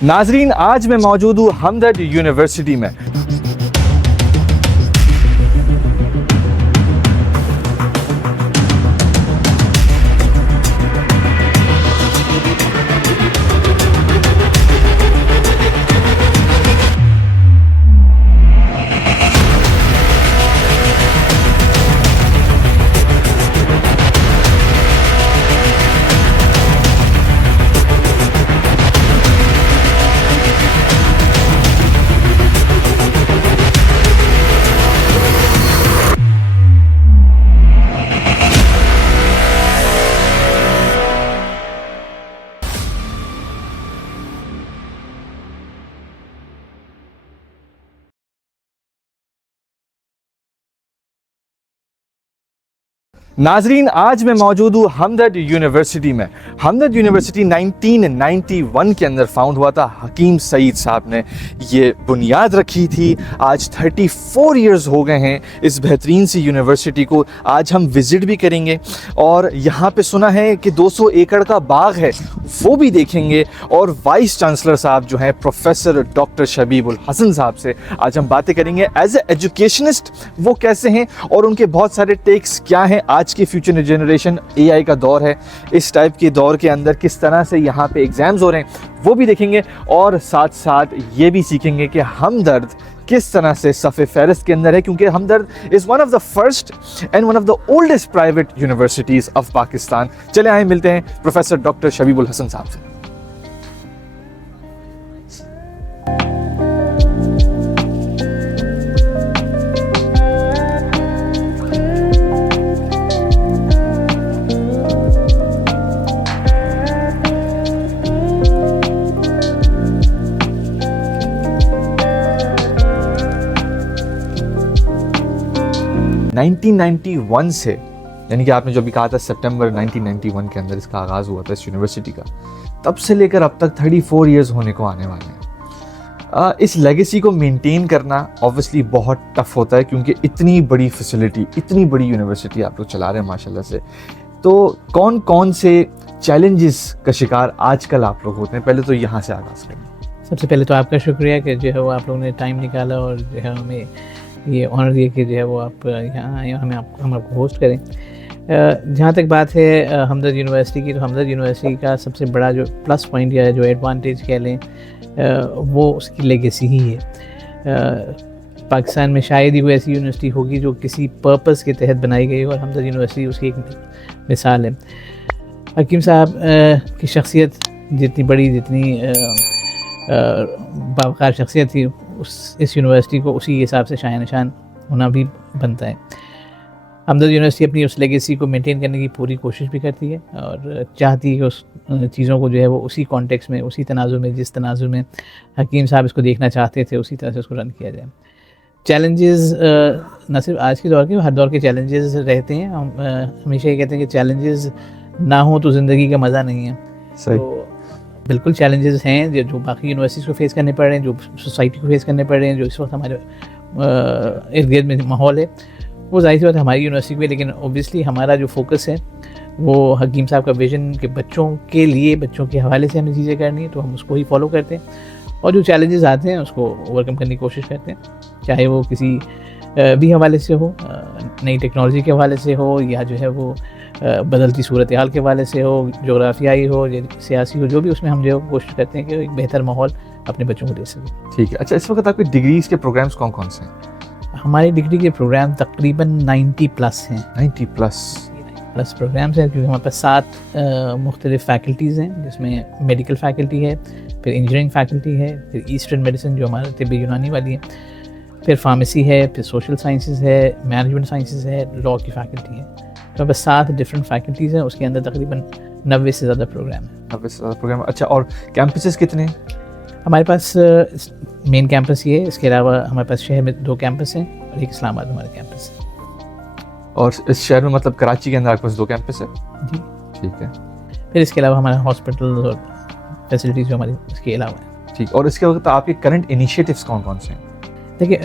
नाजरीन, आज मैं मौजूद हूँ हमदर्द यूनिवर्सिटी में। नाजरीन, आज मैं मौजूद हूँ हमदर्द यूनिवर्सिटी में। हमदर्द यूनिवर्सिटी 1991 के अंदर फाउंड हुआ था। हकीम सईद साहब ने ये बुनियाद रखी थी। आज 34 इयर्स हो गए हैं इस बेहतरीन सी यूनिवर्सिटी को। आज हम विज़िट भी करेंगे और यहाँ पे सुना है कि 200 एकड़ का बाग है, वो भी देखेंगे। और वाइस चांसलर साहब जो हैं प्रोफेसर डॉक्टर शबीबुल हसन साहब से आज हम बातें करेंगे। एज ए एजुकेशनिस्ट वो कैसे हैं और उनके बहुत सारे टेक्स क्या हैं। आज की फ्यूचर जनरेशन एआई का दौर है, इस टाइप के दौर के अंदर किस तरह से यहाँ पे एग्ज़ाम्स हो रहे हैं वो भी देखेंगे। और साथ साथ ये भी सीखेंगे कि हमदर्द किस तरह से सफ़े फहरिस्त के अंदर है, क्योंकि Hamdard is one of the first and one of the oldest private universities of Pakistan. चले आए मिलते हैं प्रोफेसर डॉक्टर शबीबुल हसन साहब से। 1991 से, यानी कि आपने जो भी कहा था सितंबर 1991 के अंदर इसका आगाज़ हुआ था इस यूनिवर्सिटी का, तब से लेकर अब तक 34 इयर्स होने को आने वाले हैं। इस लेगेसी को मेंटेन करना ऑब्वियसली बहुत टफ होता है, क्योंकि इतनी बड़ी फैसिलिटी, इतनी बड़ी यूनिवर्सिटी आप लोग चला रहे हैं माशाल्लाह से। तो कौन कौन से चैलेंजेस का शिकार आजकल आप लोग होते हैं, पहले तो यहाँ से आगाज़ करें। सबसे पहले तो आपका शुक्रिया कि जो है वो आप लोगों ने टाइम निकाला और जो है हमें ये ऑनर दिया कि जो है वो आप यहाँ आए, हम आपको होस्ट करें। जहाँ तक बात है हमदर्द यूनिवर्सिटी की, तो हमदर्द यूनिवर्सिटी का सबसे बड़ा जो प्लस पॉइंट या जो एडवांटेज कह लें वो उसकी लेगेसी ही है। पाकिस्तान में शायद ही कोई ऐसी यूनिवर्सिटी होगी जो किसी पर्पस के तहत बनाई गई हो, और हमदर्द यूनिवर्सिटी उसकी एक मिसाल है। हकीम साहब की शख्सियत जितनी बड़ी, जितनी बावकार शख्सियत थी, इस यूनिवर्सिटी को उसी हिसाब से शान निशान होना भी बनता है। हमदर्द यूनिवर्सिटी अपनी उस लेगेसी को मेंटेन करने की पूरी कोशिश भी करती है और चाहती है कि उस चीज़ों को जो है वो उसी कॉन्टेक्स्ट में, उसी तनाजुर में, जिस तनाजुर में हकीम साहब इसको देखना चाहते थे, उसी तरह से उसको रन किया जाए। चैलेंजेस न सिर्फ आज के दौर के, हर दौर के चैलेंजेस रहते हैं। हम हमेशा ये कहते हैं कि चैलेंजेस ना हो तो ज़िंदगी का मज़ा नहीं है। सही। तो बिल्कुल चैलेंजेस हैं जो बाकी यूनिवर्सिटीज़ को फेस करने पड़ रहे हैं, जो सोसाइटी को फेस करने पड़ रहे हैं, जो इस वक्त हमारे इर्द गिर्द में माहौल है, वो जाहिर सी बात है हमारी यूनिवर्सिटी में। लेकिन ओबियसली हमारा जो फोकस है वो हकीम साहब का विजन के बच्चों के लिए, बच्चों के हवाले से हमें चीज़ें करनी है, तो हम उसको ही फॉलो करते हैं और जो चैलेंजेस आते हैं उसको ओवरकम करने की कोशिश करते हैं, चाहे वो किसी भी हवाले से हो, नई टेक्नोलॉजी के हवाले से हो, या जो है वो बदलती सूरत हाल के हवाले से हो, जोग्राफियाई हो, सियासी हो, जो भी उसमें हम जो कोशिश करते हैं कि एक बेहतर माहौल अपने बच्चों को दे सकें। ठीक है। अच्छा, इस वक्त आपकी डिग्रीज़ के प्रोग्राम्स कौन कौन से हैं? हमारी डिग्री के प्रोग्राम तकरीबन 90 प्लस हैं। 90 प्लस प्रोग्राम्स हैं, क्योंकि हमारे पास 7 मुख्तलिफ फैकल्टीज़ हैं, जिसमें मेडिकल फैकल्टी है, फिर इंजीनियरिंग फैकल्टी है, फिर ईस्टर्न मेडिसिन जो हमारा तिब्बी यूनानी वाली है, फिर फार्मेसी है, फिर सोशल साइंसेज है, मैनेजमेंट साइंसेज है, लॉ की फैकल्टी है। तो बस 7 डिफरेंट फैकल्टीज़ हैं, उसके अंदर तकरीबन 90 से ज़्यादा प्रोग्राम है। 90 से ज़्यादा प्रोग्राम। अच्छा, और कैंपसेस कितने हैं? हमारे पास मेन कैंपस ये है, इसके अलावा हमारे पास शहर में 2 कैंपस हैं और एक इस्लामाबाद हमारा कैंपस है। और इस शहर में मतलब कराची के अंदर आपके पास 2 कैंपस है? जी, ठीक है। फिर इसके अलावा हमारा हॉस्पिटल और फैसिलिटीज़ जो हमारी इसके अलावा है। ठीक। और इसके वक्त आपके करंट इनिशिएटिव्स कौन कौन से हैं? देखिए,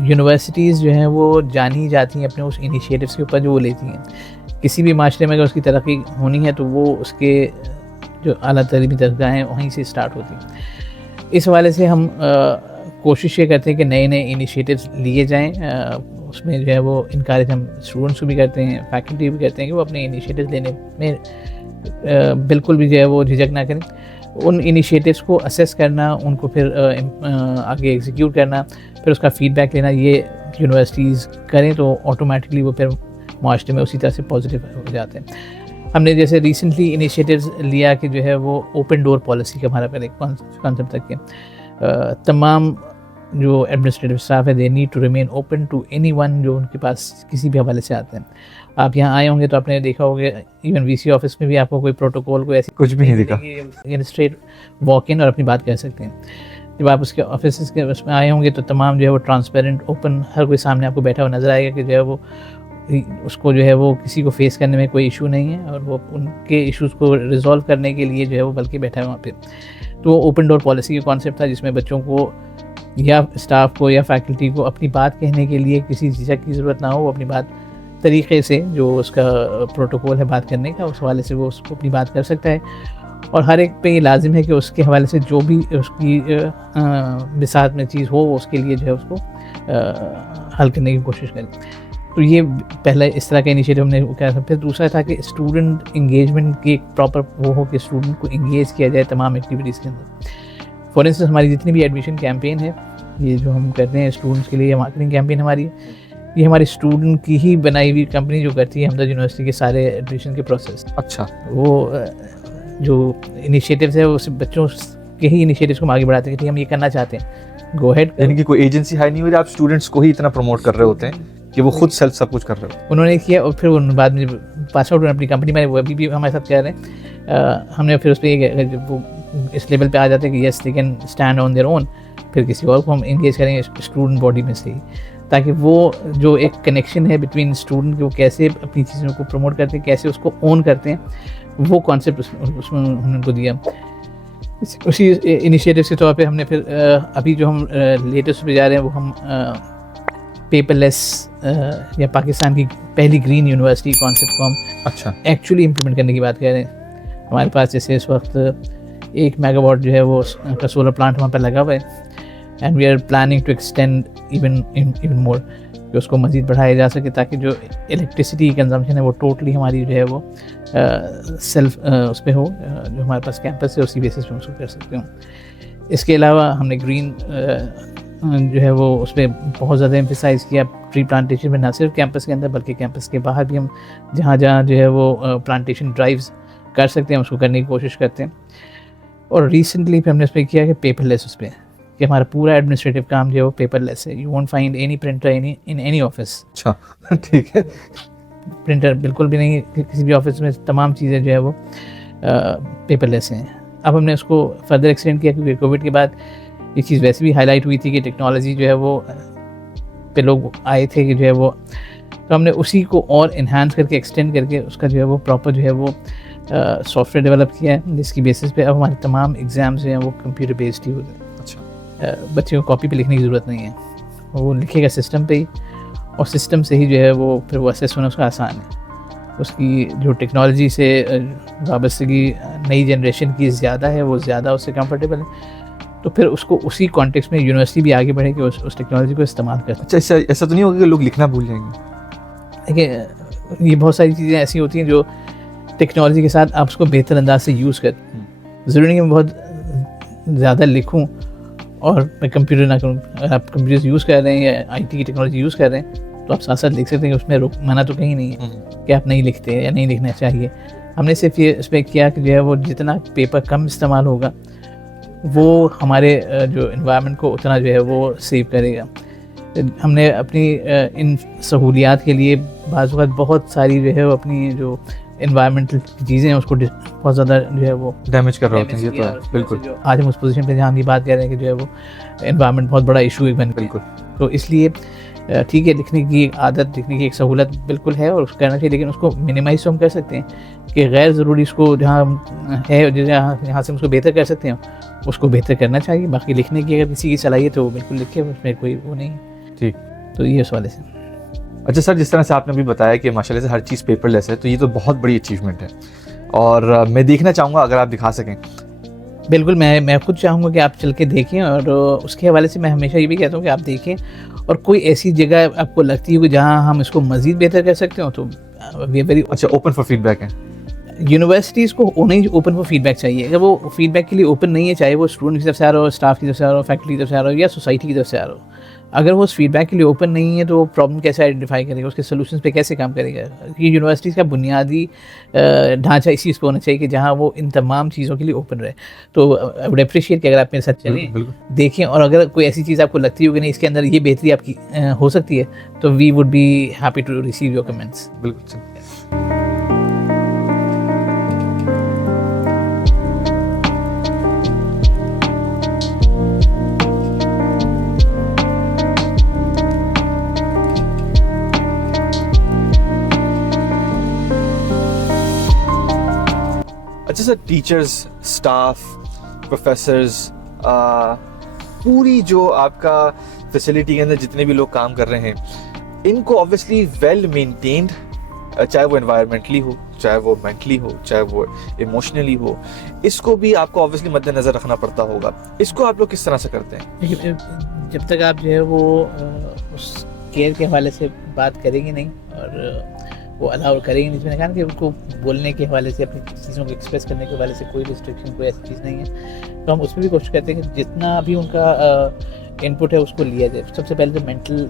यूनिवर्सिटीज़ जो हैं वो जानी जाती हैं अपने उस इनिशिएटिव्स के ऊपर जो वो लेती हैं। किसी भी माशरे में अगर उसकी तरक्की होनी है तो वो उसके जो आला तलीमी दरगाह हैं वहीं से स्टार्ट होती हैं। इस हवाले से हम कोशिश ये करते हैं कि नए नए इनिशिएटिव्स लिए जाएँ। उसमें जो है वो इनकरेज हम स्टूडेंट्स को भी करते हैं, फैकल्टी भी करते हैं कि वो अपने इनिशिएटिव्स लेने में बिल्कुल भी जो है वो झिझक ना करें। उन इनिशिएटिव्स को असेस करना, उनको फिर आगे एग्जीक्यूट करना, फिर उसका फीडबैक लेना, ये यूनिवर्सिटीज़ करें तो ऑटोमेटिकली वो फिर माशरे में उसी तरह से पॉजिटिव हो जाते हैं। हमने जैसे रिसेंटली इनिशिएटिव्स लिया कि जो है वो ओपन डोर पॉलिसी का हमारा पहले कॉन्सेप्ट तक के तमाम जो एडमिनिस्ट्रेटिव स्टाफ है they need to remain open to anyone जो उनके पास किसी भी हवाले से आते हैं। आप यहाँ आए होंगे तो आपने देखा होगा इवन वीसी ऑफिस में भी आपको कोई प्रोटोकॉल कोई ऐसी कुछ भी नहीं दिखा, स्ट्रेट वॉक इन और अपनी बात कह सकते हैं। जब आप उसके ऑफिस के उसमें आए होंगे तो तमाम जो है वो ट्रांसपेरेंट ओपन, हर कोई सामने आपको बैठा हुआ नज़र आएगा कि जो है वो उसको जो है वो किसी को फेस करने में कोई इशू नहीं है और वो उनके इश्यूज़ को रिजॉल्व करने के लिए जो है वो बल्कि बैठा है वहाँ पे। तो वो ओपन डोर पॉलिसी का कॉन्सेप्ट था जिसमें बच्चों को या स्टाफ को या फैकल्टी को अपनी बात कहने के लिए किसी झिझक की ज़रूरत ना हो। वो अपनी बात तरीक़े से जो उसका प्रोटोकॉल है बात करने का, उस हवाले से वो उसको अपनी बात कर सकता है और हर एक पे ये लाजिम है कि उसके हवाले से जो भी उसकी बिसात में चीज़ हो उसके लिए जो है उसको हल करने की कोशिश करें। तो ये पहला इस तरह का इनिशिएटिव हमने किया था। फिर दूसरा था कि स्टूडेंट इंगेजमेंट की एक प्रॉपर वो हो कि स्टूडेंट को इंगेज किया जाए तमाम एक्टिविटीज़ के अंदर। फॉर इंस्टेंस हमारी जितनी भी एडमिशन कैंपेन है, ये जो हम करते हैं स्टूडेंट्स के लिए, मार्केटिंग कैंपेन हमारी, ये हमारी स्टूडेंट की ही बनाई हुई कंपनी जो करती है हमदर्द यूनिवर्सिटी के सारे एडमिशन के प्रोसेस। अच्छा, वो जो इनिशिएटिव्स है वो सिर्फ बच्चों के ही इनिशिएटिव्स को आगे बढ़ाते हैं कि हम ये करना चाहते हैं, गो हेड। यानी कि कोई एजेंसी हाई नहीं हो रही, आप स्टूडेंट्स को ही इतना प्रमोट कर रहे होते हैं कि वो खुद सेल्फ सब कुछ कर रहे हो। उन्होंने किया और फिर उन बाद में पास आउट अपनी कंपनी में वो अभी भी हमारे साथ कह रहे हैं। हमने फिर उस पर जब वो इस लेवल पे आ जाते हैं कि yes they can stand on their own, फिर किसी और को हम इंगेज करेंगे स्टूडेंट बॉडी में से ही, ताकि वो जो एक कनेक्शन है बिटवीन स्टूडेंट के, वो कैसे अपनी चीज़ों को प्रमोट करते हैं, कैसे उसको ओन करते हैं, वो कॉन्सेप्ट उसमें हमने उनको दिया। उसी इनिशिएटिव के तौर पे हमने फिर अभी जो हम लेटेस्ट पे जा रहे हैं वो हम पेपरलेस या पाकिस्तान की पहली ग्रीन यूनिवर्सिटी कॉन्सेप्ट को हम एक्चुअली इम्प्लीमेंट करने की बात कर रहे हैं। हमारे पास जैसे इस वक्त 1 मेगावाट जो है वो का सोलर प्लांट वहाँ पर लगा हुआ है and we are planning to extend even more कि उसको मज़ीद बढ़ाया जा सके ताकि जो इलेक्ट्रिसिटी कंजम्पशन है वो टोटली हमारी जो है वो सेल्फ उस पर हो, जो हमारे पास कैंपस है उसी बेसिस पे उसको कर सकते हो। इसके अलावा हमने ग्रीन जो है वो उस पर बहुत ज़्यादा एम्फेसाइज़ किया ट्री प्लांटेशन में, ना सिर्फ कैंपस के अंदर बल्कि कैंपस के बाहर भी हम जहाँ जहाँ जो है वो प्लांटेशन ड्राइव्स कर सकते हैं उसको करने की कोशिश करते हैं। और रिसेंटली फिर हमने उस पर किया कि पेपरलेस, उस पर कि हमारा पूरा एडमिनिस्ट्रेटिव काम जो है वो पेपरलेस है। You won't find any printer in any office. अच्छा, ठीक है, प्रिंटर बिल्कुल भी नहीं किसी भी ऑफिस में, तमाम चीज़ें जो है वो पेपरलेस हैं। अब हमने उसको फर्दर एक्सटेंड किया क्योंकि कोविड के बाद ये चीज़ वैसे भी हाईलाइट हुई थी कि टेक्नोलॉजी जो है वो पे लोग आए थे कि जो है वो, तो हमने उसी को और इन्हांस करके एक्सटेंड करके उसका जो है वो प्रॉपर जो है वो सॉफ्टवेयर डेवलप किया है जिसकी बेसिस पे अब हमारे तमाम एग्ज़ाम्स जो हैं वो कंप्यूटर बेस्ड ही होते हैं। अच्छा, बच्चे को कॉपी पे लिखने की ज़रूरत नहीं है, वो लिखेगा सिस्टम पे ही और सिस्टम से ही जो है वो फिर वो असेस होना उसका आसान है। उसकी जो टेक्नोलॉजी से वाबस्तगी नई जनरेशन की ज़्यादा है, वो ज़्यादा उससे कंफर्टेबल है, तो फिर उसको उसी कॉन्टेक्स्ट में यूनिवर्सिटी भी आगे बढ़े कि उस टेक्नोलॉजी को इस्तेमाल कर। अच्छा, ऐसा तो नहीं होगा कि लोग लिखना भूल जाएंगे? देखिए, ये बहुत सारी चीज़ें ऐसी होती हैं जो टेक्नोलॉजी के साथ आप उसको बेहतर अंदाज से यूज़ कर, ज़रूरी नहीं कि मैं बहुत ज़्यादा लिखूं और मैं कंप्यूटर ना करूं। अगर आप कंप्यूटर यूज़ कर रहे हैं या IT की टेक्नोलॉजी यूज़ कर रहे हैं तो आप साथ साथ लिख सकते हैं कि उसमें मना तो कहीं नहीं है कि आप नहीं लिखते या नहीं लिखना चाहिए। हमने सिर्फ ये इसमें किया कि जो है वो जितना पेपर कम इस्तेमाल होगा वो हमारे जो इन्वायरमेंट को उतना जो है वो सेव करेगा। हमने अपनी इन सहूलियात के लिए बाज़ वक़्त बहुत सारी जो है वो अपनी जो इन्वायरमेंटल चीज़ें हैं उसको बहुत ज़्यादा जो है वो डैमेज कर रहे होते हैं। ये तो है, बिल्कुल। आज हम उस पोजीशन पे जहाँ हम ये बात कर रहे हैं कि जो है वो इन्वायरमेंट बहुत बड़ा इशू है बन, बिल्कुल। तो इसलिए ठीक है, लिखने की एक आदत, लिखने की एक सहूलत बिल्कुल है और उसको करना चाहिए, लेकिन उसको मिनिमाइज तो हम कर सकते हैं कि गैर ज़रूरी उसको जहाँ है यहाँ से हम उसको बेहतर कर सकते हैं उसको बेहतर करना चाहिए। बाकी लिखने की अगर किसी की सलाहियत तो वो बिल्कुल लिखे, उसमें कोई वो नहीं है। ठीक, तो ये उस वाले से। अच्छा सर, जिस तरह से आपने अभी बताया कि माशाल्लाह से हर चीज़ पेपरलेस है, तो ये तो बहुत बड़ी अचीवमेंट है। और मैं देखना चाहूँगा अगर आप दिखा सकें। बिल्कुल, मैं खुद चाहूँगा कि आप चल के देखें, और उसके हवाले से मैं हमेशा ये भी कहता हूँ कि आप देखें, और कोई ऐसी जगह आपको लगती है कि जहाँ हम इसको मज़ीद बेहतर कर सकते हो तो वी आर वेरी अच्छा, ओपन फॉर फीडबैक है। यूनिवर्सिटीज़ को होना ही ओपन फॉर फीडबैक चाहिए। अगर वो फीडबैक के लिए ओपन नहीं है, चाहे वो स्टूडेंट की तरफ से आ रहा हो, स्टाफ की तरफ से आ रहा हो, फैकल्टी की तरफ से आ रहा हो, या सोसाइटी की तरफ से आ रहा हो, अगर वो उस फीडबैक के लिए ओपन नहीं है तो वो प्रॉब्लम कैसे आइडेंटिफाई करेगा, उसके सोल्यूशंस पे कैसे काम करेगा। ये यूनिवर्सिटीज़ का बुनियादी ढांचा इसी चीज़ पे होना चाहिए कि जहाँ वो इन तमाम चीज़ों के लिए ओपन रहे। तो आई वुड अप्रिशिएट कि अगर आप मेरे साथ चलें, बिल्कुल। देखें, और अगर कोई ऐसी चीज़ आपको लगती हो कि नहीं इसके अंदर ये बेहतरी आपकी हो सकती है, तो we would be happy to receive your comments. बिल्कुल। अच्छा सर, टीचर्स, स्टाफ, प्रोफेसर्स, पूरी जो आपका फैसिलिटी के अंदर जितने भी लोग काम कर रहे हैं, इनको ऑब्वियसली वेल मेंटेन्ड, चाहे वो एनवायरमेंटली हो, चाहे वो मेंटली हो, चाहे वो इमोशनली हो, इसको भी आपको ऑब्वियसली मद्देनज़र रखना पड़ता होगा। इसको आप लोग किस तरह से करते हैं? देखिए, जब तक आप जो है वो उस केयर के हवाले से बात करेंगे नहीं, और वो अलाउ करेंगे नहीं, मैंने कहा कि उनको बोलने के हवाले से, अपनी चीज़ों को एक्सप्रेस करने के हवाले से कोई रिस्ट्रिक्शन, कोई ऐसी चीज़ नहीं है, तो हम उसमें भी कोशिश करते हैं कि जितना भी उनका इनपुट है उसको लिया जाए। सबसे पहले तो मेंटल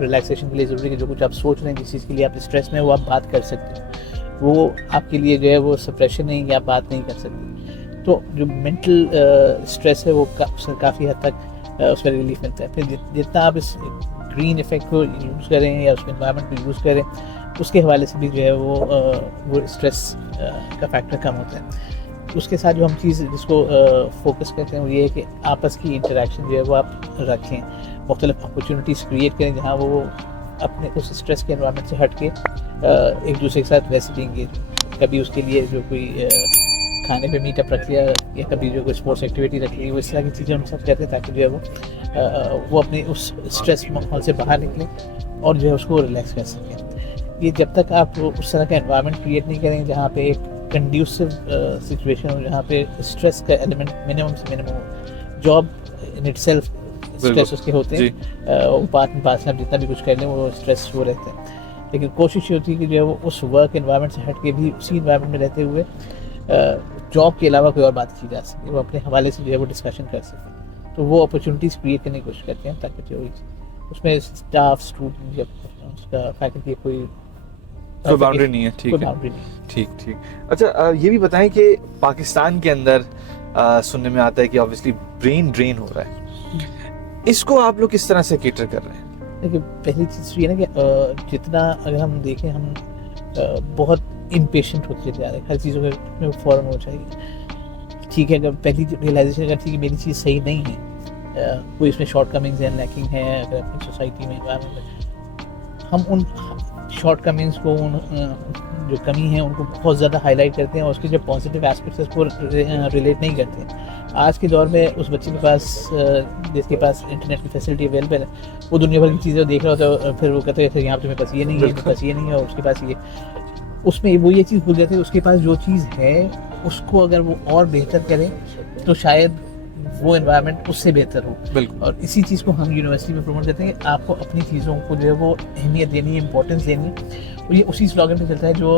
रिलैक्सेशन के लिए ज़रूरी है कि जो कुछ आप सोच रहे हैं, जिस चीज़ के लिए आप स्ट्रेस में, वो आप बात कर सकते हो। वो आपके लिए जो है वो सप्रेशन नहीं, या आप बात नहीं कर सकते। तो जो मेंटल स्ट्रेस है वो काफ़ी हद तक उस पर रिलीफ मिलता है। फिर जितना आप इस ग्रीन इफेक्ट को यूज़ करें या उसके एनवायरनमेंट को यूज़ करें, उसके हवाले से भी जो है वो स्ट्रेस का फैक्टर कम होता है। उसके साथ जो हम चीज़ जिसको फोकस करते हैं वो ये है कि आपस की इंटरेक्शन जो है वो आप रखें, मुख्तलिफ अपॉर्चुनिटीज़ क्रिएट करें जहाँ वो अपने उस स्ट्रेस के एनवायरनमेंट से हट के एक दूसरे के साथ वैसे भी एंगेज। कभी उसके लिए जो कोई खाने पे मीटअप रख लिया, या कभी जो कोई स्पोर्ट्स एक्टिविटी रख ली, वो इस तरह की चीज़ें हम सब करते हैं ताकि जो है वो अपने उस स्ट्रेस माहौल से बाहर निकलें और जो है उसको रिलैक्स कर सकें। ये जब तक आप उस तरह का एनवायरनमेंट क्रिएट नहीं करेंगे जहाँ पे एक कंड्यूसिव सिचुएशन हो, जहाँ पे स्ट्रेस का एलिमेंट मिनिमम से मिनिमम हो। जॉब इन इटसेल्फ स्ट्रेस उसके होते हैं, वो पास में आप जितना भी कुछ कर लें वो स्ट्रेस वो रहते हैं, लेकिन कोशिश ये होती है कि जो है वो उस वर्क एनवायरनमेंट से हट के भी उसी एनवायरनमेंट में रहते हुए जॉब के अलावा कोई और बात की जा सके, वो अपने हवाले से जो है वो डिस्कशन कर सकें। तो वो अपॉर्चुनिटीज़ क्रिएट करने की कोशिश करते हैं ताकि जो उसमें स्टाफ, स्टूडेंट या उसका फैकल्टी कोई बाउंड्री नहीं है। ठीक है, ठीक। अच्छा, ये भी बताएं कि पाकिस्तान के अंदर सुनने में आता है कि ऑब्वियसली ब्रेन ड्रेन हो रहा है, इसको आप लोग किस तरह से केटर कर रहे हैं? देखिए, पहली चीज़ ये ना कि जितना अगर हम देखें, हम बहुत इम्पेशेंट होते जा रहे हैं, हर चीज़ों में फ़ौरन हो चाहिए। ठीक है, अगर पहली रियलाइजेशन अगर थी कि मेरी चीज़ सही नहीं है, कोई इसमें शॉर्ट कमिंग्स हैं, लैकिंग है अगर अपनी सोसाइटी में, एनवायरनमेंट में, हम उन शॉर्ट कमिंग्स को, उन जो कमी है उनको बहुत ज़्यादा हाईलाइट करते हैं और उसके जो पॉजिटिव एस्पेक्ट्स है उसको रिलेट नहीं करते। आज के दौर में उस बच्चे के पास, जिसके पास इंटरनेट की फैसिलिटी अवेलेबल है, वो दुनिया भर की चीज़ें देख रहा होता है, फिर वो कहते हैं यहाँ पे मेरे पास ये नहीं है, मेरे पास ये नहीं है, और उसके पास ये, उसमें वो ये चीज़ भूल जाते हैं उसके पास जो चीज़ है उसको अगर वो और बेहतर करें तो शायद वो एनवायरनमेंट उससे बेहतर हो। बिल्कुल। और इसी चीज़ को हम यूनिवर्सिटी में प्रमोट करते हैं कि आपको अपनी चीज़ों को जो है वो अहमियत देनी है, इंपॉर्टेंस देनी है। और ये उसी स्लोगन पे चलता है जो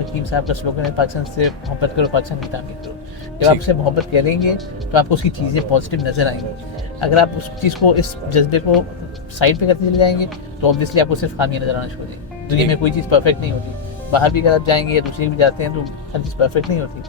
हकीम साहब का स्लोगन है, पाकिस्तान से मोहब्बत करो, पाकिस्तान की तामीर करो। जब आप उससे मोहब्बत करेंगे तो आपको उसकी चीज़ें पॉजिटिव नज़र आएंगी। अगर आप उस चीज़ को, इस जज्बे को साइड पे करते चले जाएंगे तो ऑब्वियसली आपको सिर्फ खामियां नज़र आना शुरू हो जाएंगी। दुनिया में कोई चीज़ परफेक्ट नहीं होती, बाहर भी अगर आप जाएंगे या दूसरे भी जाते हैं तो हर चीज़ परफेक्ट नहीं होती,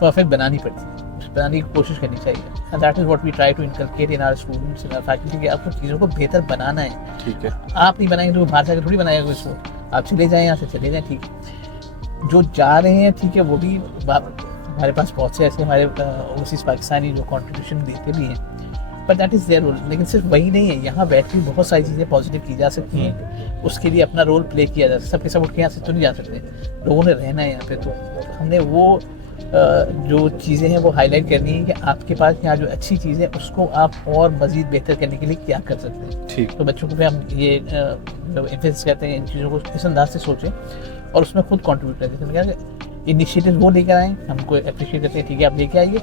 परफेक्ट बनानी पड़ती है, बनाने की कोशिश करनी चाहिए। And that is what we try to inculcate in our students, in our faculty, कि आपको चीज़ों को बेहतर बनाना है। ठीक है, आप नहीं बनाएंगे तो बाहर से थोड़ी बनाएगा कोई इसको, आप चले जाएँ यहाँ से, चले जाएँ, ठीक है। जो जा रहे हैं ठीक है, वो भी हमारे पास बहुत से ऐसे हमारे ओवरसीज़ पाकिस्तानी जो कॉन्ट्रीब्यूशन देते भी हैं, but that is their role. लेकिन सिर्फ वही नहीं है, यहाँ बैठ के बहुत सारी चीज़ें पॉजिटिव की जा सकती हैं, उसके लिए अपना रोल प्ले किया जा सकता है। सबके सब उठ के यहाँ से तो नहीं जा सकते, लोगों ने रहना है यहाँ पे, तो हमने वो जो चीज़ें हैं वो हाईलाइट करनी है कि आपके पास यहाँ जो अच्छी चीज़ है उसको आप और मज़ीद बेहतर करने के लिए क्या कर सकते हैं। ठीक। तो बच्चों को भी हम ये एम्फेसिस करते हैं इन चीज़ों को इस अंदाज से सोचें और उसमें खुद कंट्रीब्यूट करें। जैसे मैंने कहा इनिशिएटिव वो लेकर आए, हमको अप्रिशिएट करते हैं, ठीक है आप लेके आइए,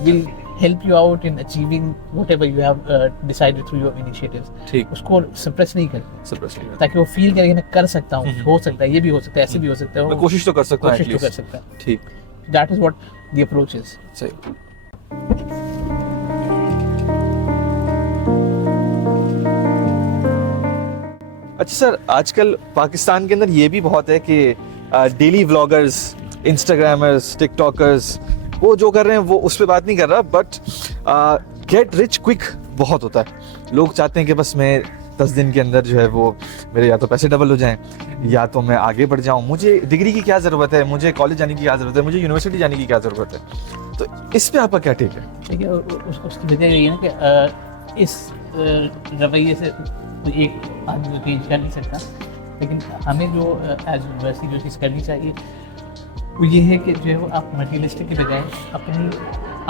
will help you out in achieving whatever you have decided through your initiatives. ठीक, उसको सप्रेस नहीं करते, सप्रेस नहीं करते। ताकि वो फील करे कि मैं कर सकता हूँ, हो सकता है, ये भी हो सकता है, ऐसे भी हो सकता है, मैं कोशिश तो कर सकता हूँ, कोशिश तो कर at least। सकता है। ठीक, that is what the approach is. सही। अच्छा सर, आजकल पाकिस्तान के अंदर ये भी बहुत है कि डेली व्लॉगर्स, इंस्टाग्रामर्स, टिकटॉकर्स, वो जो कर रहे हैं वो उस पर बात नहीं कर रहा, बट गेट रिच क्विक बहुत होता है। लोग चाहते हैं कि बस मैं 10 दिन के अंदर जो है वो मेरे या तो पैसे डबल हो जाएं, या तो मैं आगे बढ़ जाऊं। मुझे डिग्री की क्या ज़रूरत है, मुझे कॉलेज जाने की क्या ज़रूरत है, मुझे यूनिवर्सिटी जाने की क्या ज़रूरत है। तो इस पे आपका क्या टेक है? देखिए उसकी वजह यही है ना कि इस रवैये से एक आदमी को चेंज कर नहीं सकता, लेकिन हमें जो एज यूनिवर्सिटी जो चीज़ करनी चाहिए वो ये है कि जो है वो आप मटीरियलिस्टिक के बजाय अपनी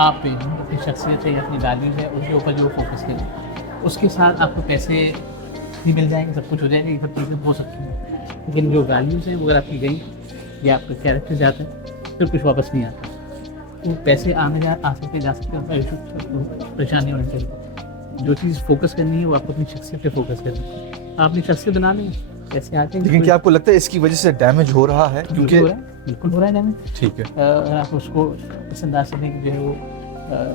आप पे अपनी शख्सियत है, अपनी वैल्यूज है, उसके ऊपर जो फोकस करें। उसके साथ आपको पैसे भी मिल जाएंगे, सब कुछ हो जाएगा, ये सब चीज़ें हो सकती हैं, लेकिन जो वैल्यूज़ हैं वो अगर आपकी गई या आपका कैरेक्टर जाता है फिर कुछ वापस नहीं आता। तो पैसे आने आ सकते जा सकते हैं, परेशानी होनी चाहिए। जो चीज़ फोकस करनी है वो आपको अपनी शख्सियत पे फोकस करनी है। आप अपनी शख्सियत बना लें, पैसे आते हैं। लेकिन क्या आपको लगता है इसकी वजह से डैमेज हो रहा है? क्योंकि बिल्कुल हो रहा है डैमेज। ठीक है, अगर आप उसको इस अंदाज से देखें, जो है वो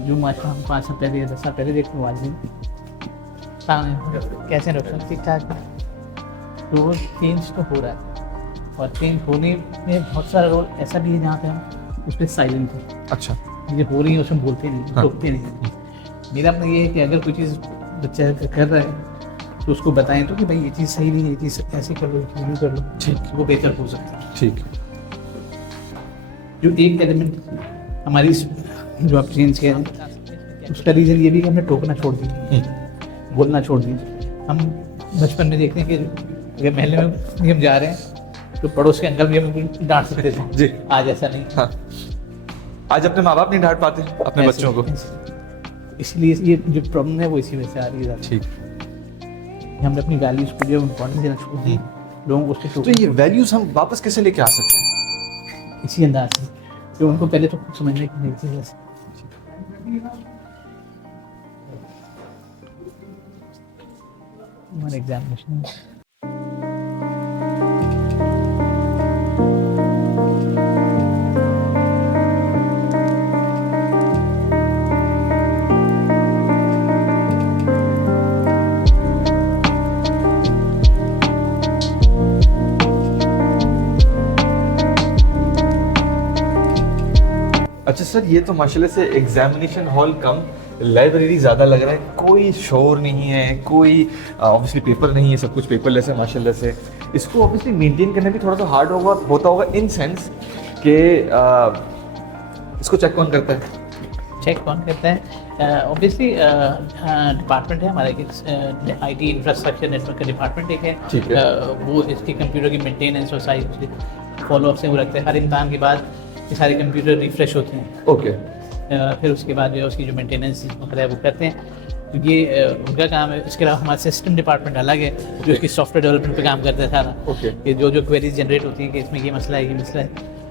जो माशा हम 5 साल पहले या 10 साल पहले देखते हैं, कैसे रक्षा ठीक ठाक है, तो वो चेंज तो हो रहा है, और चेंज होने में बहुत सारा रोल ऐसा भी है जहाँ पे हम उस पर साइलेंट है। अच्छा, ये हो रही है उसमें बोलते नहीं, हाँ। टोकते नहीं। मेरा अपना ये है कि अगर कोई चीज़ बच्चा कर रहा है तो उसको बताएं तो कि भाई ये चीज़ सही नहीं है, ये चीज़ ऐसे कर लो, ये चीज़ नहीं कर लो, ठीक, वो बेहतर हो सकता है। ठीक। जो एक एलिमेंट हमारी जो आप चेंज कह रहे हैं उसका रीज़न ये भी कि हमने टोकना छोड़ दिया, बोलना छोड़ दिया। हम बचपन में देखते हैं कि अगर महल्ले में हम जा रहे हैं तो पड़ोस के अंकल भी हमें डांट सकते थे जी। आज ऐसा नहीं। हाँ, आज अपने माँ बाप नहीं डांट पाते अपने बच्चों को। इसलिए ये जो प्रॉब्लम है वो इसी वजह से आ रही है। ठीक, हमने अपनी वैल्यूज को जो इम्पोर्टेंस देना छोड़ दी, लोगों को उसके तो ये वैल्यूज हम वापस कैसे लेके आ सकते हैं? इसी अंदाज से जो उनको पहले तो समझने की नहीं थी। जैसे हमारे एग्जामिनेशन अच्छा सर, ये तो माशाल्लाह से एग्जामिनेशन हॉल कम लाइब्रेरी ज़्यादा लग रहा है। कोई शोर नहीं है, कोई ऑब्वियसली पेपर नहीं है, सब कुछ पेपरलेस है माशाल्लाह से। इसको ऑब्वियसली मेंटेन करना भी थोड़ा सा हार्ड होता होगा इन सेंस कि इसको चेक कौन करता है? चेक कौन करता है? ऑब्वियसली डिपार्टमेंट है हमारा, आईटी इंफ्रास्ट्रक्चर नेटवर्क का डिपार्टमेंट एक है। ठीक है। वो इसके कंप्यूटर की मेंटेनेंस और सारी फॉलोअप से वो रखते हैं। हर इम्तहान के बाद ये सारे कंप्यूटर रिफ्रेश होते हैं। ओके, फिर उसके बाद जो है उसकी जो मेंटेनेंस वगैरह वो करते हैं, तो ये उनका काम है। इसके अलावा हमारा सिस्टम डिपार्टमेंट अलग है जो इसकी सॉफ्टवेयर डेवलपमेंट पे काम करता है सारा। ओके। ये जो क्वेरीज जनरेट होती हैं कि इसमें ये मसला है, ये मसला है,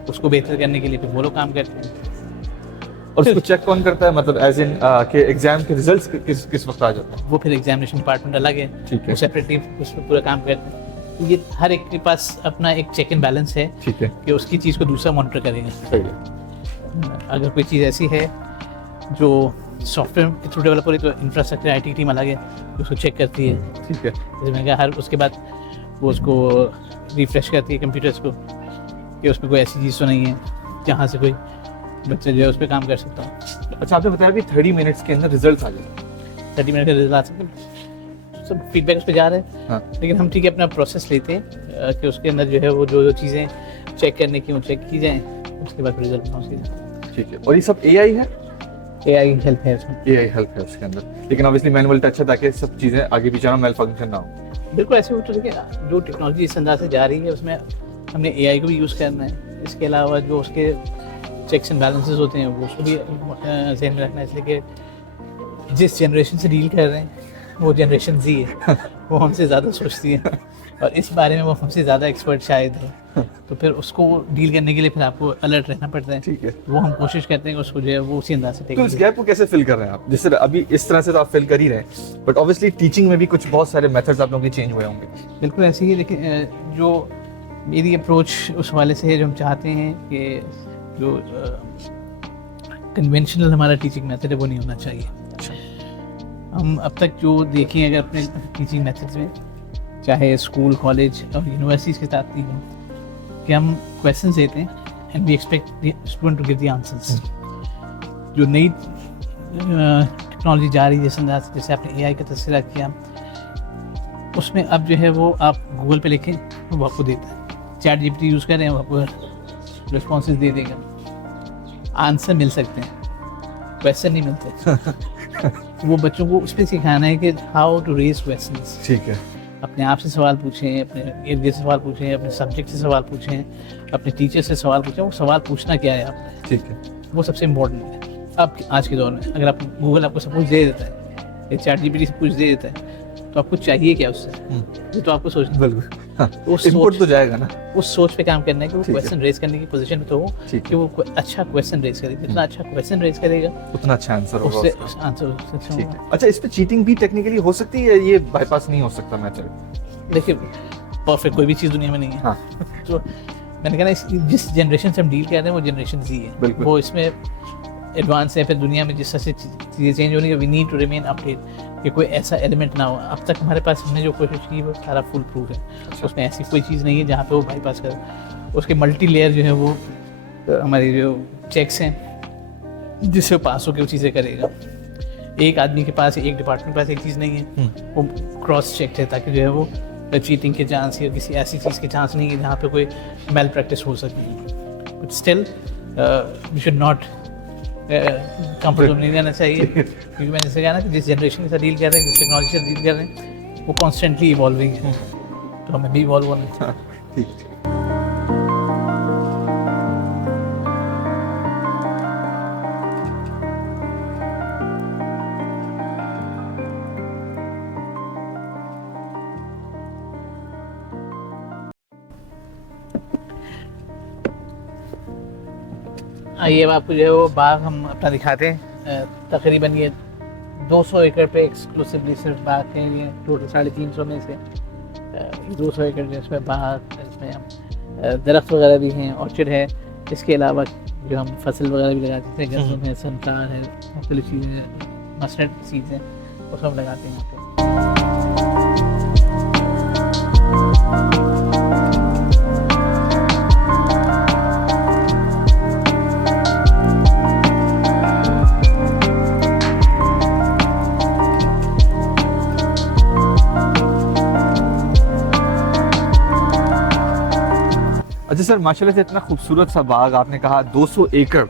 उसको बेहतर करने के लिए फिर वो लोग काम करते हैं। और उसको चेक कौन करता है, मतलब एज इन के एग्जाम के रिजल्ट्स किस वक्त आ जाते हैं? वो फिर एग्जामिनेशन डिपार्टमेंट अलग है, ठीक है। वो सेपरेटली उस पर पूरा काम करते हैं। तो ये हर एक के पास अपना एक चेक एंड बैलेंस है ठीक है, कि उसकी चीज़ को दूसरा मॉनिटर करेगा। सही है। अगर कोई चीज़ ऐसी है जो सॉफ्टवेयर के थ्रू डेवलप हो रही तो इंफ्रास्ट्रक्चर आईटी टीम अलग है जो उसको चेक करती है। ठीक है, जैसे मैंने कहा, हर उसके बाद वो उसको रिफ्रेश करती है कंप्यूटर्स को कि उस पर कोई ऐसी चीज़ तो नहीं है जहाँ से कोई बच्चा जो है उस पर काम कर सकता हो। अच्छा आपने बताया भी 30 मिनट्स के अंदर रिजल्ट आ जाए। 30 मिनट का रिजल्ट आ सकते हैं, सब फीडबैक उस पर जा रहे हैं। हाँ, लेकिन हम ठीक है अपना प्रोसेस लेते हैं कि उसके अंदर जो है वो जो चीज़ें चेक करने की वो चेक की जाएँ, उसके बाद रिजल्ट अनाउंस किया जाए। ठीक है। और ये सब एआई है? एआई हेल्प है उसमें, एआई हेल्प है उसके अंदर, लेकिन ऑब्वियसली मैनुअल टच है ताकि सब चीज़ें आगे पीछे ना मेल फंक्शन ना हो। बिल्कुल ऐसे हो। तो देखिए जो टेक्नोलॉजी इस अंदाज से जा रही है उसमें हमने एआई को भी यूज़ करना है। इसके अलावा जो उसके चेक्स एंड बैलेंसेस होते हैं वो उसको भी ज़हन में रखना है, इसलिए कि जिस जनरेशन से डील कर रहे हैं वो जनरेशन जी है, वो हमसे ज़्यादा सोचती है और इस बारे में वो हमसे ज़्यादा एक्सपर्ट शायद है। तो फिर उसको डील करने के लिए फिर आपको अलर्ट रहना पड़ता है। ठीक है। वो हम कोशिश करते हैं कि उसको जो है वो उसी अंदाज से टेक तो इस गैप को कैसे फिल कर रहे हैं आप? जैसे अभी इस तरह से तो आप फिल कर ही रहे हैं, बट ऑब्वियसली टीचिंग में भी कुछ बहुत सारे मेथड्स आप लोगों के चेंज हुए होंगे। बिल्कुल ऐसे ही है, लेकिन जो मेरी अप्रोच उस वाले से है, जो हम चाहते हैं कि जो कन्वेंशनल हमारा टीचिंग मेथड है वो नहीं होना चाहिए। हम अब तक जो देखें अगर अपने टीचिंग मेथड्स में, चाहे स्कूल, कॉलेज और यूनिवर्सिटीज़ के साथ ही हों, कि हम क्वेश्चन देते हैं and we expect the student to give the answers. जो नई टेक्नोलॉजी जा रही है, जैसे आपने एआई का तस्करा किया, उसमें अब जो है वो आप गूगल पे लिखें वो आपको देता है। चैट जीपीटी यूज़ करें वो आपको रिस्पॉन्सेज दे देगा, आंसर मिल सकते हैं, क्वेश्चन नहीं मिलते। वो बच्चों को उस पर सिखाना है कि हाउ टू रेज क्वेश्चंस। ठीक है। अपने आप से सवाल पूछें, अपने इर्द गिर्द से सवाल पूछें, अपने सब्जेक्ट से सवाल पूछें, अपने टीचर से सवाल पूछें। वो सवाल पूछना क्या है आपने, ठीक है। वो सबसे इम्पोर्टेंट है। अब आज के दौर में अगर आप गूगल आपको सब कुछ दे देता है, या चैट जीपीटी सब कुछ दे देता है, तो आपको चाहिए क्या उससे? ये तो आपको सोचना। बिल्कुल। हाँ, उस इनपुट तो जाएगा ना। उस सोच पे काम करना है कि वो ठीक है। क्वेश्चन रेज करने की पोजीशन में तो हो ठीक कि वो अच्छा क्वेश्चन रेज करे। जितना अच्छा क्वेश्चन रेज करेगा उतना अच्छा आंसर होगा उससे उसका। आंसर ठीक है। अच्छा, इस पे चीटिंग भी टेक्निकली हो सकती है, ये बाईपास नहीं हो सकता मेथड? देखिए, परफेक्ट कोई भी चीज़ दुनिया में नहीं है। हाँ। तो मैंने कहा ना, जिस जनरेशन से हम डील कर रहे हैं वो जनरेशन जी है, बिल्कुल। वो इसमें एडवांस है। फिर दुनिया में जिस तरह से चीज़ें चेंज हो रही है, we need to remain update, कि कोई ऐसा एलिमेंट ना हो। अब तक हमारे पास हमने जो कोशिश की वो सारा फुल प्रूफ है। उसमें ऐसी कोई चीज़ नहीं है जहाँ पे वो बाईपास करे। उसके मल्टी लेयर जो है वो हमारी जो चेक्स हैं जिससे वो पास होकर वो चीज़ें करेगा। एक आदमी के पास, एक डिपार्टमेंट के पास एक चीज़ नहीं है, वो क्रॉस चेक है, ताकि जो है वो चीटिंग के चांस या किसी ऐसी चीज़ के चांस नहीं है जहाँ पे कोई मेल प्रैक्टिस हो सके। But still we should not comfortable नहीं रहना चाहिए, क्योंकि मैंने जैसे कहा ना कि जिस जनरेशन के साथ डील कर रहे हैं, जिस टेक्नोलॉजी से डील कर रहे हैं, वो कॉन्स्टेंटली इवॉल्विंग है, तो हमें भी इवॉल्व होना चाहिए। ठीक। आइए अब आपको जो है वो बाग हम अपना दिखाते हैं। तकरीबन ये 200 एकड़ पे एक्सक्लूसिवली सिर्फ बाग हैं। ये टोटल 350 में से 200 एकड़ जिसमें बाग, इसमें हम दरख्त वगैरह भी हैं, ऑर्चिड है। इसके अलावा जो हम फसल वगैरह भी लगाते हैं, गंदम है, सनफ्लावर है, मुख्तलिफ चीज़ें, मस्टर्ड सीड्स हैं, वो सब लगाते हैं यहाँ पर। अच्छा सर, माशाल्लाह से इतना खूबसूरत सा बाग आपने कहा, 200 एकड़,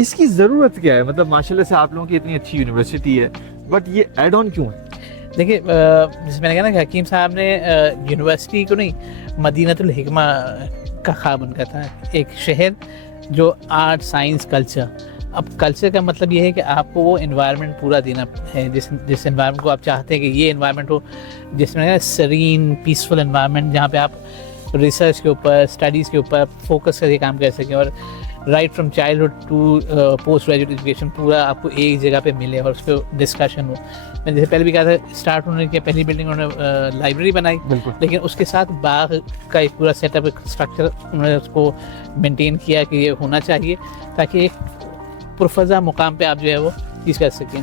इसकी ज़रूरत क्या है? मतलब माशाल्लाह से आप लोगों की इतनी अच्छी यूनिवर्सिटी है, बट ये ऐड ऑन क्यों है? देखिए, जैसे मैंने कहा ना कि हकीम साहब ने यूनिवर्सिटी को नहीं, मदीनतुल हिकमा का ख्वाब उनका था, एक शहर जो आर्ट, साइंस, कल्चर। अब कल्चर का मतलब ये है कि आपको वो एनवायरनमेंट पूरा देना है, जिस एनवायरनमेंट को आप चाहते हैं कि ये एनवायरनमेंट हो, जिसमें सरीन, पीसफुल एनवायरनमेंट, जहाँ पे आप रिसर्च के ऊपर, स्टडीज़ के ऊपर फोकस करके काम कर सकें, और right from childhood to post graduate education पूरा आपको एक जगह पे मिले और उस पर डिस्कशन हो। मैंने जैसे पहले भी कहा था, स्टार्ट होने के पहली बिल्डिंग उन्होंने लाइब्रेरी बनाई, लेकिन उसके साथ बाग का एक पूरा सेटअप, एक स्ट्रक्चर उन्होंने उसको मेंटेन किया कि ये होना चाहिए, ताकि एक पुरफज़ा मुकाम पे आप जो है वो चीज़ कर सकें।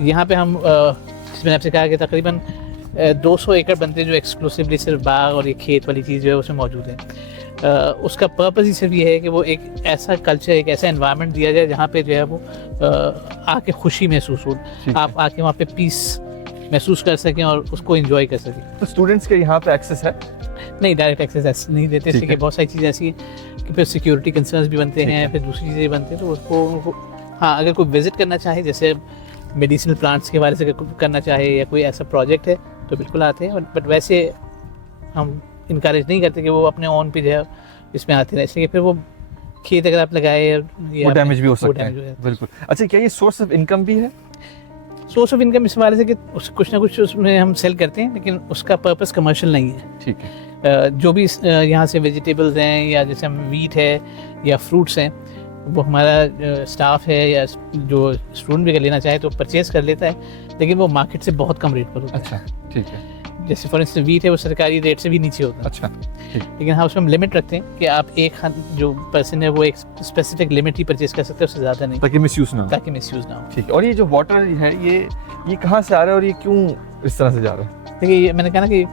यहाँ पे हम मैंने आपसे कहा कि तकरीबन 200 एकड़ बनते हैं जो एक्सक्लूसिवली सिर्फ बाग और ये खेत वाली चीज़ जो है उसमें मौजूद है। उसका पर्पज़ ही सिर्फ ये है कि वो एक ऐसा कल्चर, एक ऐसा एनवायरनमेंट दिया जाए जहाँ पे जो है वो आके खुशी महसूस हो, आप आके वहाँ पे पीस महसूस कर सकें और उसको एंजॉय कर सकें। तो स्टूडेंट्स के यहाँ पे एक्सेस है? नहीं, डायरेक्ट एक्सेस ऐसे नहीं देते, इसलिए बहुत सारी चीज़ें ऐसी कि फिर सिक्योरिटी कंसर्न्स भी बनते हैं, फिर दूसरी चीज़ें बनती हैं, तो उसको हाँ, अगर कोई विज़िट करना चाहे, जैसे मेडिसिनल प्लांट्स के बारे से करना चाहे या कोई ऐसा प्रोजेक्ट है, तो बिल्कुल आते हैं। बट वैसे हम इनकरेज नहीं करते कि वो अपने ओन पे जो है इसमें आते रहे, इसलिए फिर वो खेत अगर आप लगाए वो डैमेज भी हो सकते हैं। बिल्कुल। अच्छा, क्या ये सोर्स ऑफ इनकम भी है? सोर्स ऑफ इनकम इस वाले से कि कुछ ना कुछ उसमें हम सेल करते हैं, लेकिन उसका पर्पस कमर्शियल नहीं है। ठीक है। जो भी यहाँ से वेजिटेबल्स हैं या जैसे हम वीट है या फ्रूट्स हैं, वो हमारा स्टाफ है या जो स्टूडेंट भी अगर लेना चाहे तो परचेज़ कर लेता है, लेकिन वो मार्केट से बहुत कम रेट पर होता है। अच्छा, ठीक है। जैसे फॉर इंस्टेंस वीट है वो सरकारी रेट से भी नीचे होता है। अच्छा, ठीक। लेकिन हाँ, उसमें हम लिमिट रखते हैं कि आप जो पर्सन है वो एक स्पेसिफिक लिमिट ही परचेज कर सकते हैं, उससे ज़्यादा नहीं, ताकि मिसयूज ना हो। ताकि मिसयूज़ ना हो। ठीक है। और ये जो वाटर है ये कहाँ से आ रहा है और ये क्यों इस तरह से जा रहा है? देखिए, ये मैंने कहा ना कि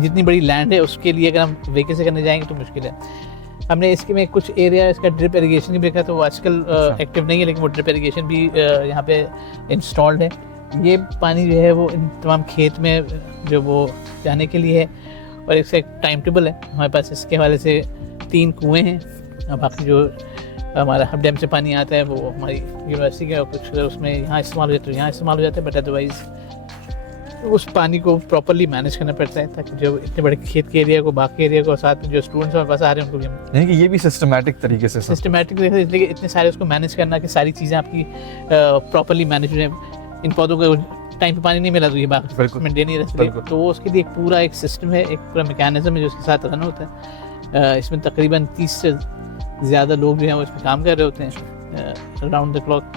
जितनी बड़ी लैंड है उसके लिए अगर हम व्हीकल से करने जाएंगे तो मुश्किल है। हमने इसके में कुछ एरिया इसका ड्रिप इरिगेशन भी देखा, तो वो आजकल एक्टिव नहीं है, लेकिन वो ड्रिप इरिगेशन भी यहाँ पे इंस्टॉल्ड है। ये पानी जो है वो इन तमाम खेत में जो वो जाने के लिए है, और इसका एक टाइम टेबल है हमारे पास। इसके हवाले से 3 कुएँ हैं, बाकी जो हमारा हब डैम से पानी आता है वो हमारी यूनिवर्सिटी का, कुछ उसमें यहाँ इस्तेमाल हो जाता है, यहाँ इस्तेमाल हो जाता है, बट अदरवाइज़ उस पानी को प्रॉपर्ली मैनेज करना पड़ता है, ताकि जो इतने बड़े खेत के एरिया को, बाकी एरिया को, साथ में जो स्टूडेंट्स हमारे पास आ रहे हैं उनको भी हम यानी कि ये भी सिस्टमेटिक तरीके से सिस्टमेटिक तरीके से, इसलिए इतने सारे उसको मैनेज करना कि सारी चीज़ें आपकी प्रॉपर्ली मैनेज हो जाए। इन पौधों को टाइम पे पानी नहीं मिला तो ये बाकी मेंटेन नहीं रहते, तो उसके लिए एक पूरा एक सिस्टम है, एक पूरा मैकेनिज्म है जो उसके साथ रन होता है। इसमें तकरीबन 30 से ज़्यादा लोग जो हैं वो इसमें काम कर रहे होते हैं राउंड द क्लॉक।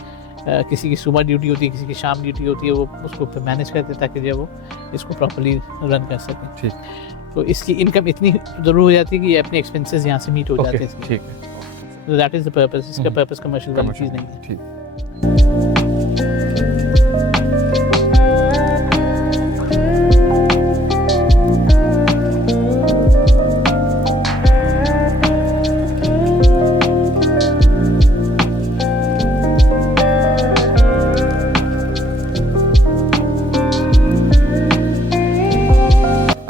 किसी की सुबह ड्यूटी होती है, किसी की शाम ड्यूटी होती है, वो उसको फिर मैनेज करते हैं ताकि जो वो इसको प्रॉपर्ली रन कर सकें। ठीक। तो इसकी इनकम इतनी ज़रूर हो जाती है कि ये अपने एक्सपेंसेस यहाँ से मीट हो जाते हैं। ठीक है। तो दैट इज़ द पर्पस। इसका पर्पस कमर्शियल वाली चीज़ नहीं है। ठीक।